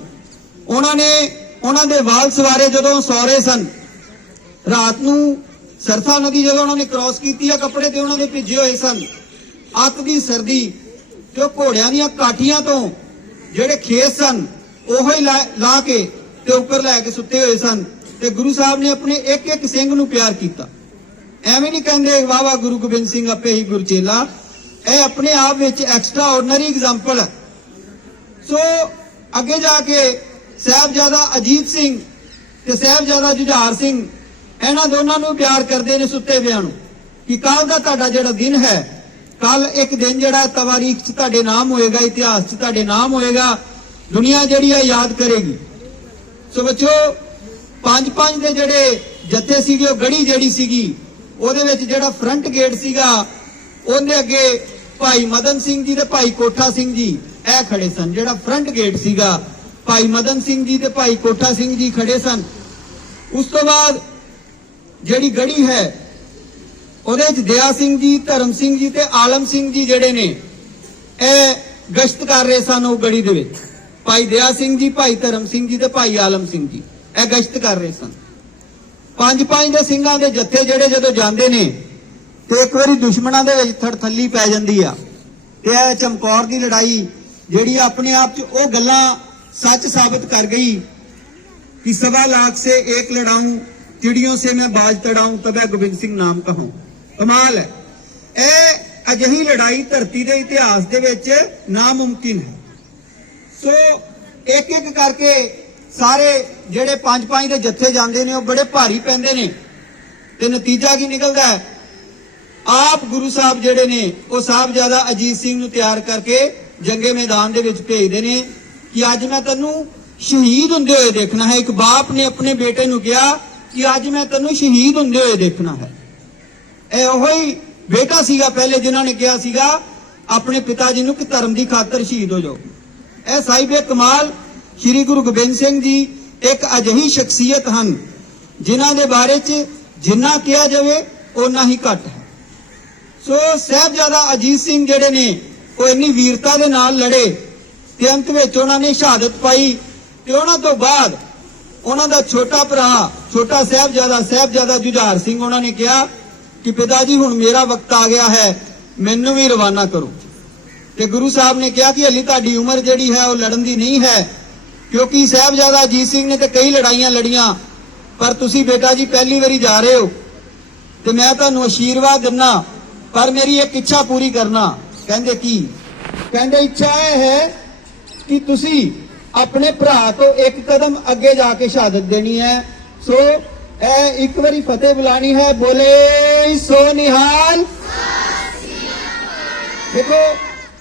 ਉਹਨਾਂ ਨੇ, ਉਹਨਾਂ ਦੇ ਵਾਲ ਸਵਾਰੇ ਜਦੋਂ ਸੌਰੇ ਸਨ, ਰਾਤ ਨੂੰ ਸਰਸਾ ਨਦੀ ਜਦੋਂ ਉਹਨਾਂ ਨੇ ਕ੍ਰਾਸ ਕੀਤੀ ਆ ਕੱਪੜੇ ਤੇ ਉਹਨਾਂ ਦੇ ਭਿੱਜੇ ਹੋਏ ਸਨ ਅੱਤ ਦੀ ਸਰਦੀ ਤੇ ਉਹ ਘੋੜਿਆਂ ਦੀਆਂ ਕਾਠੀਆਂ ਤੋਂ ਜਿਹੜੇ ਖੇਸ ਸਨ, ਉਹੋ ਹੀ ਲਾ ਲਾ ਕੇ ਤੇ ਉੱਪਰ ਲੈ ਕੇ ਸੁੱਤੇ ਹੋਏ ਸਨ। ਤੇ ਗੁਰੂ ਸਾਹਿਬ ਨੇ ਆਪਣੇ ਇੱਕ ਇੱਕ ਸਿੰਘ ਨੂੰ ਪਿਆਰ ਕੀਤਾ। ਐਵੇਂ ਨਹੀਂ ਕਹਿੰਦੇ ਵਾਹ ਗੁਰੂ ਗੋਬਿੰਦ ਸਿੰਘ ਆਪੇ ਹੀ ਗੁਰਚੇਲਾ ਇਹ ਆਪਣੇ ਆਪ ਵਿੱਚ ਐਕਸਟਰਾ ਆਰਡੀਨਰੀ ਐਗਜ਼ਾਮਪਲ ਹੈ। ਸੋ ਅੱਗੇ ਜਾ ਕੇ ਸਾਹਿਬਜ਼ਾਦਾ ਅਜੀਤ ਸਿੰਘ ਤੇ ਸਾਹਿਬਜ਼ਾਦਾ ਜੁਝਾਰ ਸਿੰਘ, ਇਹਨਾਂ ਦੋਨਾਂ ਨੂੰ ਪਿਆਰ ਕਰਦੇ ਨੇ ਸੁੱਤੇ ਪਿਆਂ ਨੂੰ। ਕਿ ਕੱਲ ਦਾ ਤੁਹਾਡਾ ਜਿਹੜਾ ਦਿਨ ਹੈ ਕੱਲ ਇੱਕ ਦਿਨ ਜਿਹੜਾ ਤਵਾਰੀਖ 'ਚ ਤੁਹਾਡੇ ਨਾਮ ਹੋਏਗਾ, ਇਤਿਹਾਸ 'ਚ ਤੁਹਾਡੇ ਨਾਮ ਹੋਏਗਾ, ਦੁਨੀਆ ਜਿਹੜੀ ਆ ਯਾਦ ਕਰੇਗੀ। ਸੋ ਬੱਚੋ ਪੰਜ ਪੰਜ ਦੇ ਜਿਹੜੇ ਜੱਥੇ ਸੀਗੇ, ਉਹ ਗੜੀ ਜਿਹੜੀ ਸੀਗੀ, ਉਹਦੇ ਵਿੱਚ ਜਿਹੜਾ ਫਰੰਟ ਗੇਟ ਸੀਗਾ, ਉਹਦੇ ਅੱਗੇ ਭਾਈ ਮਦਨ ਸਿੰਘ ਜੀ ਤੇ ਭਾਈ ਕੋਠਾ ਸਿੰਘ ਜੀ, ਇਹ ਖੜੇ ਸਨ। ਜਿਹੜਾ ਫਰੰਟ ਗੇਟ ਸੀਗਾ, ਭਾਈ ਮਦਨ ਸਿੰਘ ਜੀ ਤੇ ਭਾਈ ਕੋਠਾ ਸਿੰਘ ਜੀ ਖੜੇ ਸਨ। ਉਸ ਤੋਂ ਬਾਅਦ ਜਿਹੜੀ ਗੜੀ ਹੈ, ਉਹਦੇ ਵਿੱਚ ਦਇਆ ਸਿੰਘ ਜੀ, ਧਰਮ ਸਿੰਘ ਜੀ ਤੇ ਆਲਮ ਸਿੰਘ ਜੀ ਜਿਹੜੇ ਨੇ, ਇਹ ਗਸ਼ਤ ਕਰ ਰਹੇ ਸਨ ਉਹ ਗੜੀ ਦੇ ਵਿੱਚ। ਭਾਈ ਦਇਆ ਸਿੰਘ ਜੀ, ਭਾਈ ਧਰਮ ਸਿੰਘ ਜੀ ਤੇ ਭਾਈ ਆਲਮ ਸਿੰਘ ਜੀ। ਇਹ ਗਸ਼ਤ ਕਰ ਰਹੇ ਸਨ। ਪੰਜ ਪੰਜ ਦੇ ਸਿੰਘਾਂ ਦੇ ਜੱਥੇ ਜਿਹੜੇ ਜਦੋਂ ਜਾਂਦੇ ਨੇ, ਤੇ ਇੱਕ ਵਾਰੀ ਦੁਸ਼ਮਣਾਂ ਦੇ ਵਿੱਚ ਥੜ ਪੈ ਜਾਂਦੀ ਆ। ਤੇ ਇਹ ਚਮਕੌਰ ਦੀ ਲੜਾਈ ਜਿਹੜੀ ਆਪਣੇ ਆਪ 'ਚ ਉਹ ਗੱਲਾਂ ਸੱਚ ਸਾਬਤ ਕਰ ਗਈ ਕਿ ਸਵਾ ਲੱਖ ਸੇ ਇੱਕ ਲੜਾਉਂ ਚਿੜੀਆਂ ਸੇ ਮੈਂ ਬਾਜ ਤੜਾਉਂ, ਤਬੈ ਗੋਬਿੰਦ ਸਿੰਘ ਨਾਮ ਕਹਾਂ। ਕਮਾਲ ਹੈ। ਇਹ ਅਜਿਹੀ ਲੜਾਈ ਧਰਤੀ ਦੇ ਇਤਿਹਾਸ ਦੇ ਵਿੱਚ ਨਾ ਮੁਮਕਿਨ ਹੈ। ਸੋ ਇੱਕ ਇੱਕ ਕਰਕੇ ਸਾਰੇ ਜਿਹੜੇ ਪੰਜ ਪੰਜ ਦੇ ਜੱਥੇ ਜਾਂਦੇ ਨੇ, ਉਹ ਬੜੇ ਭਾਰੀ ਪੈਂਦੇ ਨੇ। ਤੇ ਨਤੀਜਾ ਕੀ ਨਿਕਲਦਾ ਹੈ? ਆਪ ਗੁਰੂ ਸਾਹਿਬ ਜਿਹੜੇ ਨੇ, ਉਹ ਸਾਹਿਬਜ਼ਾਦਾ ਅਜੀਤ ਸਿੰਘ ਨੂੰ ਤਿਆਰ ਕਰਕੇ ਜੰਗੇ ਮੈਦਾਨ ਦੇ ਵਿੱਚ ਭੇਜਦੇ ਨੇ ਕਿ ਅੱਜ ਮੈਂ ਤੈਨੂੰ ਸ਼ਹੀਦ ਹੁੰਦੇ ਹੋਏ ਦੇਖਣਾ ਹੈ। ਇੱਕ ਬਾਪ ਨੇ ਆਪਣੇ ਬੇਟੇ ਨੂੰ ਕਿਹਾ ਕਿ ਅੱਜ ਮੈਂ ਤੈਨੂੰ ਸ਼ਹੀਦ ਹੁੰਦੇ ਹੋਏ ਦੇਖਣਾ ਹੈ। ਇਹ ਉਹੀ ਬੇਟਾ ਸੀਗਾ ਪਹਿਲੇ ਜਿਨ੍ਹਾਂ ਨੇ ਕਿਹਾ ਸੀਗਾ, ਆਪਣੇ ਪਿਤਾ ਜੀ ਨੂੰ ਕਿ ਧਰਮ ਦੀ ਖਾਤਰ ਸ਼ਹੀਦ ਹੋ ਜਾਓ। ਇਹ ਸਾਹਿਬੇ ਕਮਾਲ ਸ੍ਰੀ ਗੁਰੂ ਗੋਬਿੰਦ ਸਿੰਘ ਜੀ ਇੱਕ ਅਜਿਹੀ ਸ਼ਖਸੀਅਤ ਹਨ, ਜਿਨ੍ਹਾਂ ਦੇ ਬਾਰੇ ਚ ਜਿੰਨਾ ਕਿਹਾ ਜਾਵੇ, ਓਨਾ ਹੀ ਘੱਟ ਹੈ। ਸੋ ਸਾਹਿਬਜ਼ਾਦਾ ਅਜੀਤ ਸਿੰਘ ਜਿਹੜੇ ਨੇ, ਉਹ ਇੰਨੀ ਵੀਰਤਾ ਦੇ ਨਾਲ ਲੜੇ ਤੇ ਅੰਤ ਵਿੱਚ ਉਹਨਾਂ ਨੇ ਸ਼ਹਾਦਤ ਪਾਈ ਤੇ ਉਹਨਾਂ ਤੋਂ ਬਾਅਦ ਉਹਨਾਂ ਦਾ ਛੋਟਾ ਭਰਾ, ਛੋਟਾ ਸਾਹਿਬਜ਼ਾਦਾ ਸਾਹਿਬਜ਼ਾਦਾ ਜੁਝਾਰ ਸਿੰਘ ਉਹਨਾਂ ਨੇ ਕਿਹਾ ਕਿ ਪਿਤਾ ਜੀ, ਹੁਣ ਮੇਰਾ ਵਕਤ ਆ ਗਿਆ ਹੈ, ਮੈਨੂੰ ਵੀ ਰਵਾਨਾ ਕਰੋ। ਤੇ ਗੁਰੂ ਸਾਹਿਬ ਨੇ ਕਿਹਾ ਕਿ ਹਲੀ ਤੁਹਾਡੀ ਉਮਰ ਜਿਹੜੀ ਹੈ, ਉਹ ਲੜਨ ਦੀ ਨਹੀਂ ਹੈ। ਕਿਉਂਕਿ ਸਾਹਿਬਜ਼ਾਦਾ ਅਜੀਤ ਸਿੰਘ ਨੇ ਤੇ ਕਈ ਲੜਾਈਆਂ ਲੜੀਆਂ, ਪਰ ਤੁਸੀਂ ਬੇਟਾ ਜੀ ਪਹਿਲੀ ਵਾਰੀ ਜਾ ਰਹੇ ਹੋ ਤੇ ਮੈਂ ਤੁਹਾਨੂੰ ਆਸ਼ੀਰਵਾਦ ਦਿੰਨਾ, ਪਰ ਮੇਰੀ ਇੱਕ ਇੱਛਾ ਪੂਰੀ ਕਰਨਾ। ਕਹਿੰਦੇ ਕੀ? ਕਹਿੰਦੇ ਇੱਛਾ ਇਹ ਹੈ ਕਿ ਤੁਸੀਂ ਆਪਣੇ ਭਰਾ ਤੋਂ ਇੱਕ ਕਦਮ ਅੱਗੇ ਜਾ ਕੇ ਸ਼ਹਾਦਤ ਦੇਣੀ ਹੈ। ਸੋ, ਇਹ ਇੱਕ ਵਾਰੀ ਫਤਿਹ ਬੁਲਾਣੀ ਹੈ। ਬੋਲੇ ਸੋ ਨਿਹਾਲ। ਦੇਖੋ,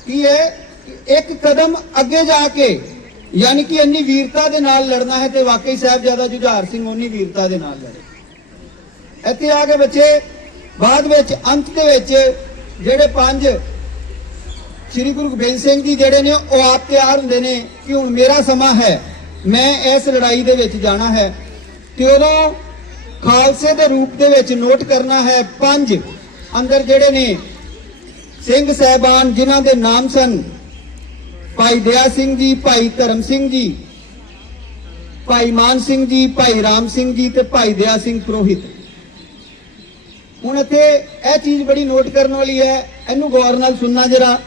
ਕੀ ਹੈ ਇੱਕ ਕਦਮ ਅੱਗੇ ਜਾ ਕੇ ਯਾਨੀ ਕਿ ਇੰਨੀ ਵੀਰਤਾ ਦੇ ਨਾਲ ਲੜਨਾ ਹੈ ਤੇ ਵਾਕਈ ਸਾਹਿਬਜ਼ਾਦਾ ਜੁਝਾਰ ਸਿੰਘ ਉਨੀ ਵੀਰਤਾ ਦੇ ਨਾਲ ਲੜੇ। ਇੱਥੇ ਆ ਕੇ ਬੱਚੇ, ਬਾਅਦ ਵਿੱਚ, ਅੰਤ ਦੇ ਵਿੱਚ ਜਿਹੜੇ ਪੰਜ ਸ੍ਰੀ ਗੁਰੂ ਗੋਬਿੰਦ ਸਿੰਘ ਜੀ ਜਿਹੜੇ ਨੇ, ਉਹ ਆਪ ਤਿਆਰ ਹੁੰਦੇ ਨੇ ਕਿ ਹੁਣ ਮੇਰਾ ਸਮਾਂ ਹੈ, ਮੈਂ ਇਸ ਲੜਾਈ ਦੇ ਵਿੱਚ ਜਾਣਾ ਹੈ ਤੇ ਉਦੋਂ ਖਾਲਸੇ ਦੇ ਰੂਪ ਦੇ ਵਿੱਚ ਨੋਟ ਕਰਨਾ ਹੈ ਪੰਜ ਅੰਦਰ ਜਿਹੜੇ ਨੇ ਸਿੰਘ ਸਹਿਬਾਨ ਜਿਨ੍ਹਾਂ ਦੇ ਨਾਮ ਸਨ ਭਾਈ ਦਇਆ ਸਿੰਘ ਜੀ, ਭਾਈ ਧਰਮ ਸਿੰਘ ਜੀ, ਭਾਈ ਮਾਨ ਸਿੰਘ ਜੀ, ਭਾਈ ਰਾਮ ਸਿੰਘ ਜੀ ਤੇ ਭਾਈ ਦਇਆ ਸਿੰਘ ਪ੍ਰੋਹਿਤ। ਹੁਣ ਇੱਥੇ ਇਹ ਚੀਜ਼ ਬੜੀ ਨੋਟ ਕਰਨ ਵਾਲੀ ਹੈ, ਇਹਨੂੰ ਗੌਰ ਨਾਲ ਸੁਣਨਾ ਜਰਾ।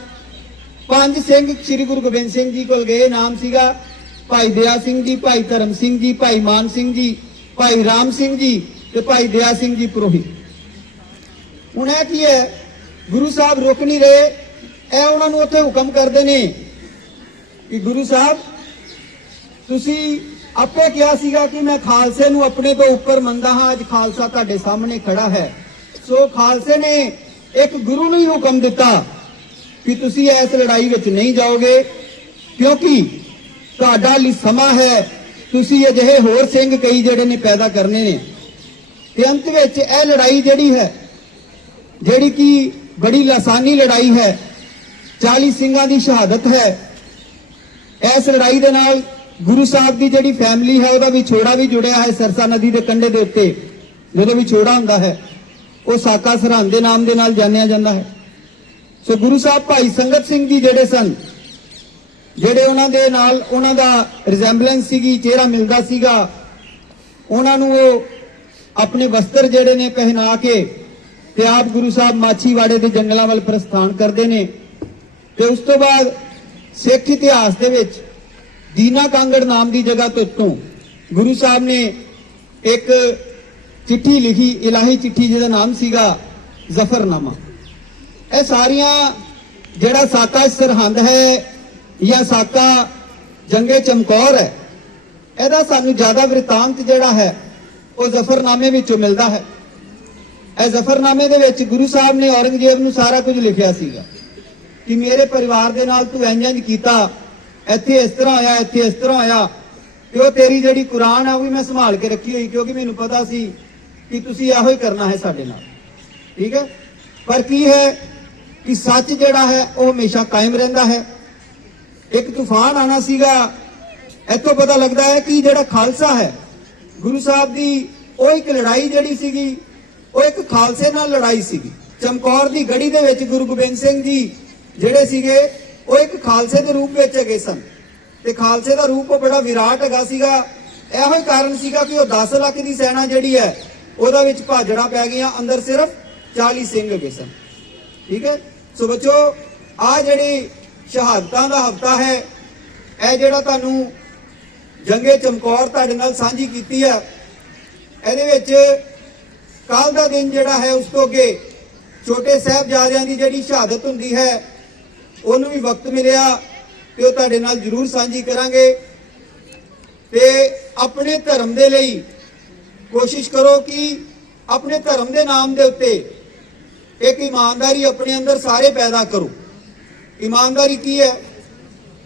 ਪੰਜ ਸਿੰਘ ਸ੍ਰੀ ਗੁਰੂ ਗੋਬਿੰਦ ਸਿੰਘ ਜੀ ਕੋਲ ਗਏ, ਨਾਮ ਸੀਗਾ ਭਾਈ ਦਇਆ ਸਿੰਘ ਜੀ, ਭਾਈ ਧਰਮ ਸਿੰਘ ਜੀ, ਭਾਈ ਮਾਨ ਸਿੰਘ ਜੀ, ਭਾਈ ਰਾਮ ਸਿੰਘ ਜੀ ਤੇ ਭਾਈ ਦਇਆ ਸਿੰਘ ਜੀ ਪ੍ਰੋਹਿਤ। ਹੁਣ ਇਹ ਕੀ ਹੈ, ਗੁਰੂ ਸਾਹਿਬ ਰੁਕ ਨਹੀਂ ਰਹੇ, ਇਹ ਉਹਨਾਂ ਨੂੰ ਉੱਥੇ ਹੁਕਮ ਕਰਦੇ ਨੇ। ਕਿ ਗੁਰੂ ਸਾਹਿਬ, ਤੁਸੀਂ ਆਪੇ ਕਿਹਾ ਸੀਗਾ ਕਿ ਮੈਂ ਖਾਲਸੇ ਨੂੰ ਆਪਣੇ ਤੋਂ ਉੱਪਰ ਮੰਨਦਾ ਹਾਂ, ਅੱਜ ਖਾਲਸਾ ਤੁਹਾਡੇ ਸਾਹਮਣੇ ਖੜਾ ਹੈ। ਸੋ ਖਾਲਸੇ ਨੇ ਇੱਕ ਗੁਰੂ ਨੂੰ ਹੀ ਹੁਕਮ ਦਿੱਤਾ ਕਿ ਤੁਸੀਂ ਇਸ ਲੜਾਈ ਵਿੱਚ ਨਹੀਂ ਜਾਓਗੇ, ਕਿਉਂਕਿ ਤੁਹਾਡਾ ਲਈ ਸਮਾਂ ਹੈ। ਤੁਸੀਂ ਅਜਿਹੇ ਹੋਰ ਸਿੰਘ ਕਈ ਜਿਹੜੇ ਨੇ ਪੈਦਾ ਕਰਨੇ ਨੇ। ਤੇ ਅੰਤ ਵਿੱਚ ਇਹ ਲੜਾਈ ਜਿਹੜੀ ਹੈ, ਜਿਹੜੀ ਕਿ ਬੜੀ ਲਾਸਾਨੀ ਲੜਾਈ ਹੈ 40 ਸਿੰਘਾਂ ਦੀ ਸ਼ਹਾਦਤ ਹੈ ਇਸ ਲੜਾਈ ਦੇ ਨਾਲ ਗੁਰੂ ਸਾਹਿਬ ਦੀ ਜਿਹੜੀ ਫੈਮਿਲੀ ਹੈ, ਉਹਦਾ ਵਿਛੋੜਾ ਵੀ ਜੁੜਿਆ ਹੈ ਸਰਸਾ ਨਦੀ ਦੇ ਕੰਢੇ ਦੇ ਉੱਤੇ। ਜਦੋਂ ਵਿਛੋੜਾ ਹੁੰਦਾ ਹੈ, ਉਹ ਸਾਕਾ ਸਰਹੰਦ ਦੇ ਨਾਮ ਦੇ ਨਾਲ ਜਾਣਿਆ ਜਾਂਦਾ ਹੈ। ਸੋ ਗੁਰੂ ਸਾਹਿਬ ਭਾਈ ਸੰਗਤ ਸਿੰਘ ਜੀ ਜਿਹੜੇ ਸਨ, ਜਿਹੜੇ ਉਹਨਾਂ ਦੇ ਨਾਲ ਉਹਨਾਂ ਦਾ ਰਿਜ਼ੈਂਬਲੈਂਸ ਸੀਗੀ, ਚਿਹਰਾ ਮਿਲਦਾ ਸੀਗਾ, ਉਹਨਾਂ ਨੂੰ ਉਹ ਆਪਣੇ ਵਸਤਰ ਜਿਹੜੇ ਨੇ ਪਹਿਨਾ ਕੇ ਤੇ ਆਪ ਗੁਰੂ ਸਾਹਿਬ ਮਾਛੀਵਾੜੇ ਦੇ ਜੰਗਲਾਂ ਵੱਲ ਪ੍ਰਸਥਾਨ ਕਰਦੇ ਨੇ। ਤੇ ਉਸ ਤੋਂ ਬਾਅਦ ਸਿੱਖ ਇਤਿਹਾਸ ਦੇ ਵਿੱਚ ਦੀਨਾ ਕਾਂਗੜ ਨਾਮ ਦੀ ਜਗ੍ਹਾ ਤੋਂ ਗੁਰੂ ਸਾਹਿਬ ਨੇ ਇੱਕ ਚਿੱਠੀ ਲਿਖੀ, ਇਲਾਹੀ ਚਿੱਠੀ ਜਿਹਦਾ ਨਾਮ ਸੀਗਾ ਜ਼ਫਰਨਾਮਾ। ਇਹ ਸਾਰੀਆਂ ਜਿਹੜਾ ਸਾਕਾ ਸਰਹੰਦ ਹੈ ਜਾਂ ਸਾਕਾ ਜੰਗੇ ਚਮਕੌਰ ਹੈ, ਇਹਦਾ ਸਾਨੂੰ ਜ਼ਿਆਦਾ ਵ੍ਰਿਤਾਂਤ ਜਿਹੜਾ ਹੈ, ਉਹ ਜ਼ਫਰਨਾਮੇ ਵਿੱਚੋਂ ਮਿਲਦਾ ਹੈ। ਇਹ ਜ਼ਫਰਨਾਮੇ ਦੇ ਵਿੱਚ ਗੁਰੂ ਸਾਹਿਬ ਨੇ ਔਰੰਗਜ਼ੇਬ ਨੂੰ ਸਾਰਾ ਕੁਝ ਲਿਖਿਆ ਸੀਗਾ। ਕਿ ਮੇਰੇ ਪਰਿਵਾਰ ਦੇ ਨਾਲ ਤੂੰ ਇੰਜ ਇੰਜ ਕੀਤਾ, ਇੱਥੇ ਇਸ ਤਰ੍ਹਾਂ ਆਇਆ, ਇੱਥੇ ਇਸ ਤਰ੍ਹਾਂ ਆਇਆ। ਕਿ ਉਹ ਤੇਰੀ ਜਿਹੜੀ ਕੁਰਾਨ ਆ, ਉਹ ਵੀ ਮੈਂ ਸੰਭਾਲ ਕੇ ਰੱਖੀ ਹੋਈ, ਕਿਉਂਕਿ ਮੈਨੂੰ ਪਤਾ ਸੀ ਕਿ ਤੁਸੀਂ ਇਹੋ ਹੀ ਕਰਨਾ ਹੈ ਸਾਡੇ ਨਾਲ। ਠੀਕ ਹੈ? ਪਰ ਕੀ ਹੈ ਕਿ ਸੱਚ ਜਿਹੜਾ ਹੈ, ਉਹ ਹਮੇਸ਼ਾ ਕਾਇਮ ਰਹਿੰਦਾ ਹੈ। ਇੱਕ ਤੂਫਾਨ ਆਣਾ ਸੀਗਾ, ਇੱਥੋਂ ਪਤਾ ਲੱਗਦਾ ਹੈ ਕਿ ਜਿਹੜਾ ਖਾਲਸਾ ਹੈ, ਗੁਰੂ ਸਾਹਿਬ ਦੀ ਉਹ ਇੱਕ ਲੜਾਈ ਜਿਹੜੀ ਸੀਗੀ, ਉਹ ਇੱਕ ਖਾਲਸੇ ਨਾਲ ਲੜਾਈ ਸੀਗੀ। ਚਮਕੌਰ ਦੀ ਗੜੀ ਦੇ ਵਿੱਚ ਗੁਰੂ ਗੋਬਿੰਦ ਸਿੰਘ ਜੀ ਜਿਹੜੇ ਸੀਗੇ, ਉਹ ਇੱਕ ਖਾਲਸੇ ਦੇ ਰੂਪ ਵਿੱਚ ਹੈਗੇ ਸਨ। ਤੇ ਖਾਲਸੇ ਦਾ ਰੂਪ ਉਹ ਬੜਾ ਵਿਰਾਟ ਹੈਗਾ ਸੀਗਾ। ਇਹੋ ਹੀ ਕਾਰਨ ਸੀਗਾ ਕਿ ਉਹ 10 ਲੱਖ ਦੀ ਸੈਨਾ ਜਿਹੜੀ ਹੈ, ਉਹਦਾ ਵਿੱਚ ਭਾਜੜਾਂ ਪੈ ਗਈਆਂ, ਅੰਦਰ ਸਿਰਫ 40 ਸਿੰਘ ਹੈਗੇ ਸਨ। ਠੀਕ ਹੈ? ਸੋ ਬੱਚੋ ਆ ਜਿਹੜੀ ਸ਼ਹਾਦਤਾਂ ਦਾ ਹਫਤਾ ਹੈ, ਇਹ ਜਿਹੜਾ ਤੁਹਾਨੂੰ ਜੰਗੇ ਚਮਕੌਰ ਤੁਹਾਡੇ ਨਾਲ ਸਾਂਝੀ ਕੀਤੀ ਹੈ, ਇਹਦੇ ਵਿੱਚ ਕੱਲ ਦਾ ਦਿਨ ਜਿਹੜਾ ਹੈ, ਉਸ ਤੋਂ ਅੱਗੇ ਛੋਟੇ ਸਾਹਿਬਜ਼ਾਦਿਆਂ ਦੀ ਜਿਹੜੀ ਸ਼ਹਾਦਤ ਹੁੰਦੀ ਹੈ ਉਹਨੂੰ ਵੀ ਵਕਤ ਮਿਲਿਆ ਤੇ ਉਹ ਤੁਹਾਡੇ ਨਾਲ ਜ਼ਰੂਰ ਸਾਂਝੀ ਕਰਾਂਗੇ। ਤੇ ਆਪਣੇ ਧਰਮ ਦੇ ਲਈ ਕੋਸ਼ਿਸ਼ ਕਰੋ ਕਿ ਆਪਣੇ ਧਰਮ ਦੇ ਨਾਮ ਦੇ ਉੱਤੇ ਇੱਕ ਇਮਾਨਦਾਰੀ ਆਪਣੇ ਅੰਦਰ ਸਾਰੇ ਪੈਦਾ ਕਰੋ। ਇਮਾਨਦਾਰੀ ਕੀ ਹੈ?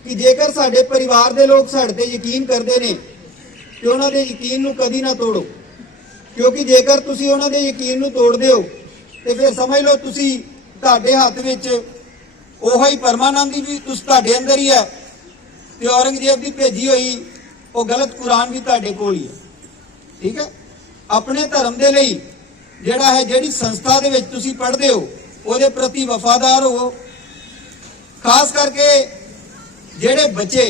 ਕਿ ਜੇਕਰ ਸਾਡੇ ਪਰਿਵਾਰ ਦੇ ਲੋਕ ਸਾਡੇ ਤੇ ਯਕੀਨ ਕਰਦੇ ਨੇ ਤੇ ਉਹਨਾਂ ਦੇ ਯਕੀਨ ਨੂੰ ਕਦੀ ਨਾ ਤੋੜੋ। ਕਿਉਂਕਿ ਜੇਕਰ ਤੁਸੀਂ ਉਹਨਾਂ ਦੇ ਯਕੀਨ ਨੂੰ ਤੋੜਦੇ ਹੋ ਤੇ ਫਿਰ ਸਮਝ ਲਓ ਤੁਸੀਂ ਤੁਹਾਡੇ ਹੱਥ ਵਿੱਚ ਉਹੋ ਹੀ ਪਰਮਾਨੰਦ ਦੀ ਵੀ ਤੁਸੀਂ ਤੁਹਾਡੇ ਅੰਦਰ ਹੀ ਹੈ ਤੇ ਔਰੰਗਜ਼ੇਬ ਦੀ ਭੇਜੀ ਹੋਈ, ਉਹ ਗਲਤ ਕੁਰਾਨ ਵੀ ਤੁਹਾਡੇ ਕੋਲ ਹੀ ਹੈ ਠੀਕ ਹੈ? ਆਪਣੇ ਧਰਮ ਦੇ ਲਈ ਜਿਹੜਾ ਹੈ, ਜਿਹੜੀ ਸੰਸਥਾ ਦੇ ਵਿੱਚ ਤੁਸੀਂ ਪੜ੍ਹਦੇ ਹੋ, ਉਹਦੇ ਪ੍ਰਤੀ ਵਫਾਦਾਰ ਹੋ ਖਾਸ ਕਰਕੇ ਜਿਹੜੇ ਬੱਚੇ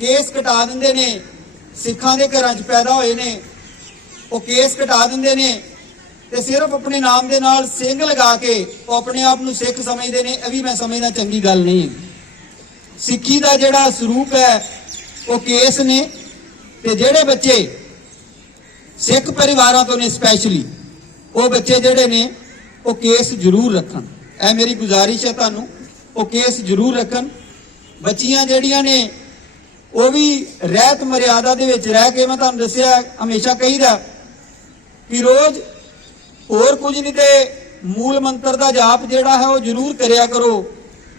ਕੇਸ ਕਟਾ ਦਿੰਦੇ ਨੇ, ਸਿੱਖਾਂ ਦੇ ਘਰਾਂ 'ਚ ਪੈਦਾ ਹੋਏ ਨੇ, ਉਹ ਕੇਸ ਕਟਾ ਦਿੰਦੇ ਨੇ ਤੇ ਸਿਰਫ ਆਪਣੇ ਨਾਮ ਦੇ ਨਾਲ ਸਿੰਘ ਲਗਾ ਕੇ ਉਹ ਆਪਣੇ ਆਪ ਨੂੰ ਸਿੱਖ ਸਮਝਦੇ ਨੇ, ਇਹ ਵੀ ਮੈਂ ਸਮਝਦਾ ਚੰਗੀ ਗੱਲ ਨਹੀਂ ਹੈ। ਸਿੱਖੀ ਦਾ ਜਿਹੜਾ ਸਰੂਪ ਹੈ, ਉਹ ਕੇਸ ਨੇ ਤੇ ਜਿਹੜੇ ਬੱਚੇ ਸਿੱਖ ਪਰਿਵਾਰਾਂ ਤੋਂ ਨੇ ਸਪੈਸ਼ਲੀ ਉਹ ਬੱਚੇ ਜਿਹੜੇ ਨੇ, ਉਹ ਕੇਸ ਜ਼ਰੂਰ ਰੱਖਣ। ਇਹ ਮੇਰੀ ਗੁਜ਼ਾਰਿਸ਼ ਹੈ ਤੁਹਾਨੂੰ, ਉਹ ਕੇਸ ਜ਼ਰੂਰ ਰੱਖਣ। ਬੱਚੀਆਂ ਜਿਹੜੀਆਂ ਨੇ, ਉਹ ਵੀ ਰਹਿਤ ਮਰਿਆਦਾ ਦੇ ਵਿੱਚ ਰਹਿ ਕੇ ਮੈਂ ਤੁਹਾਨੂੰ ਦੱਸਿਆ, ਹਮੇਸ਼ਾ ਕਹੀਦਾ ਕਿ ਰੋਜ਼ ਹੋਰ ਕੁਝ ਨਹੀਂ ਤੇ ਮੂਲ ਮੰਤਰ ਦਾ ਜਾਪ ਜਿਹੜਾ ਹੈ ਉਹ ਜ਼ਰੂਰ ਕਰਿਆ ਕਰੋ।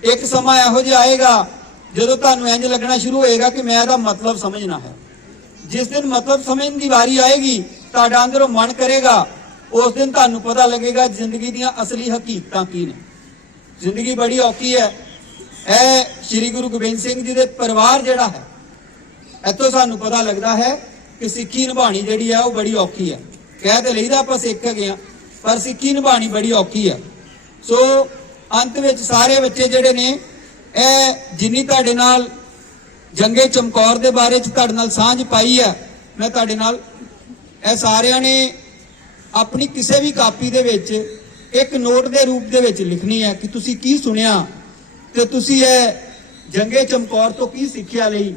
ਇੱਕ ਸਮਾਂ ਇਹੋ ਜਿਹਾ ਆਏਗਾ, ਜਦੋਂ ਤੁਹਾਨੂੰ ਇੰਜ ਲੱਗਣਾ ਸ਼ੁਰੂ ਹੋਏਗਾ ਕਿ ਮੈਂ ਇਹਦਾ ਮਤਲਬ ਸਮਝਣਾ ਹੈ। ਜਿਸ ਦਿਨ ਮਤਲਬ ਸਮਝਣ ਦੀ ਵਾਰੀ ਆਏਗੀ, ਤੁਹਾਡਾ ਅੰਦਰੋਂ ਮਨ ਕਰੇਗਾ। ਉਸ ਦਿਨ ਤੁਹਾਨੂੰ ਪਤਾ ਲੱਗੇਗਾ ਜ਼ਿੰਦਗੀ ਦੀਆਂ ਅਸਲੀ ਹਕੀਕਤਾਂ ਕੀ ਨੇ। ਜ਼ਿੰਦਗੀ ਬੜੀ ਔਖੀ ਹੈ। ਇਹ ਸ੍ਰੀ ਗੁਰੂ ਗੋਬਿੰਦ ਸਿੰਘ ਜੀ ਦੇ ਪਰਿਵਾਰ ਜਿਹੜਾ ਹੈ, ਇੱਥੋਂ ਸਾਨੂੰ ਪਤਾ ਲੱਗਦਾ ਹੈ ਕਿ ਸਿੱਖੀ ਨਿਭਾਣੀ ਜਿਹੜੀ ਹੈ ਉਹ ਬੜੀ ਔਖੀ ਹੈ। ਕਹਿ ਤੇ ਲਈਦਾ ਆਪਾਂ ਸਿੱਖ ਗਏ ਆ ਪਰ ਸਿੱਖੀ ਨਿਭਾਣੀ ਬੜੀ ਔਖੀ ਹੈ ਸੋ ਅੰਤ ਵਿੱਚ ਸਾਰੇ ਬੱਚੇ ਜਿਹੜੇ ਨੇ, ਇਹ ਜਿੰਨੀ ਤੁਹਾਡੇ ਨਾਲ ਜੰਗੇ ਚਮਕੌਰ ਦੇ ਬਾਰੇ ਚ ਤੁਹਾਡੇ ਨਾਲ ਸਾਂਝ ਪਾਈ ਹੈ ਮੈਂ ਤੁਹਾਡੇ ਨਾਲ ਇਹ ਸਾਰਿਆਂ ਨੇ ਆਪਣੀ ਕਿਸੇ ਵੀ ਕਾਪੀ ਦੇ ਵਿੱਚ ਇੱਕ ਨੋਟ ਦੇ ਰੂਪ ਦੇ ਵਿੱਚ ਲਿਖਣੀ ਹੈ ਕਿ ਤੁਸੀਂ ਕੀ ਸੁਣਿਆ ਤੇ ਤੁਸੀਂ ਇਹ ਜੰਗੇ ਚਮਕੌਰ ਤੋਂ ਕੀ ਸਿੱਖਿਆ ਲਈ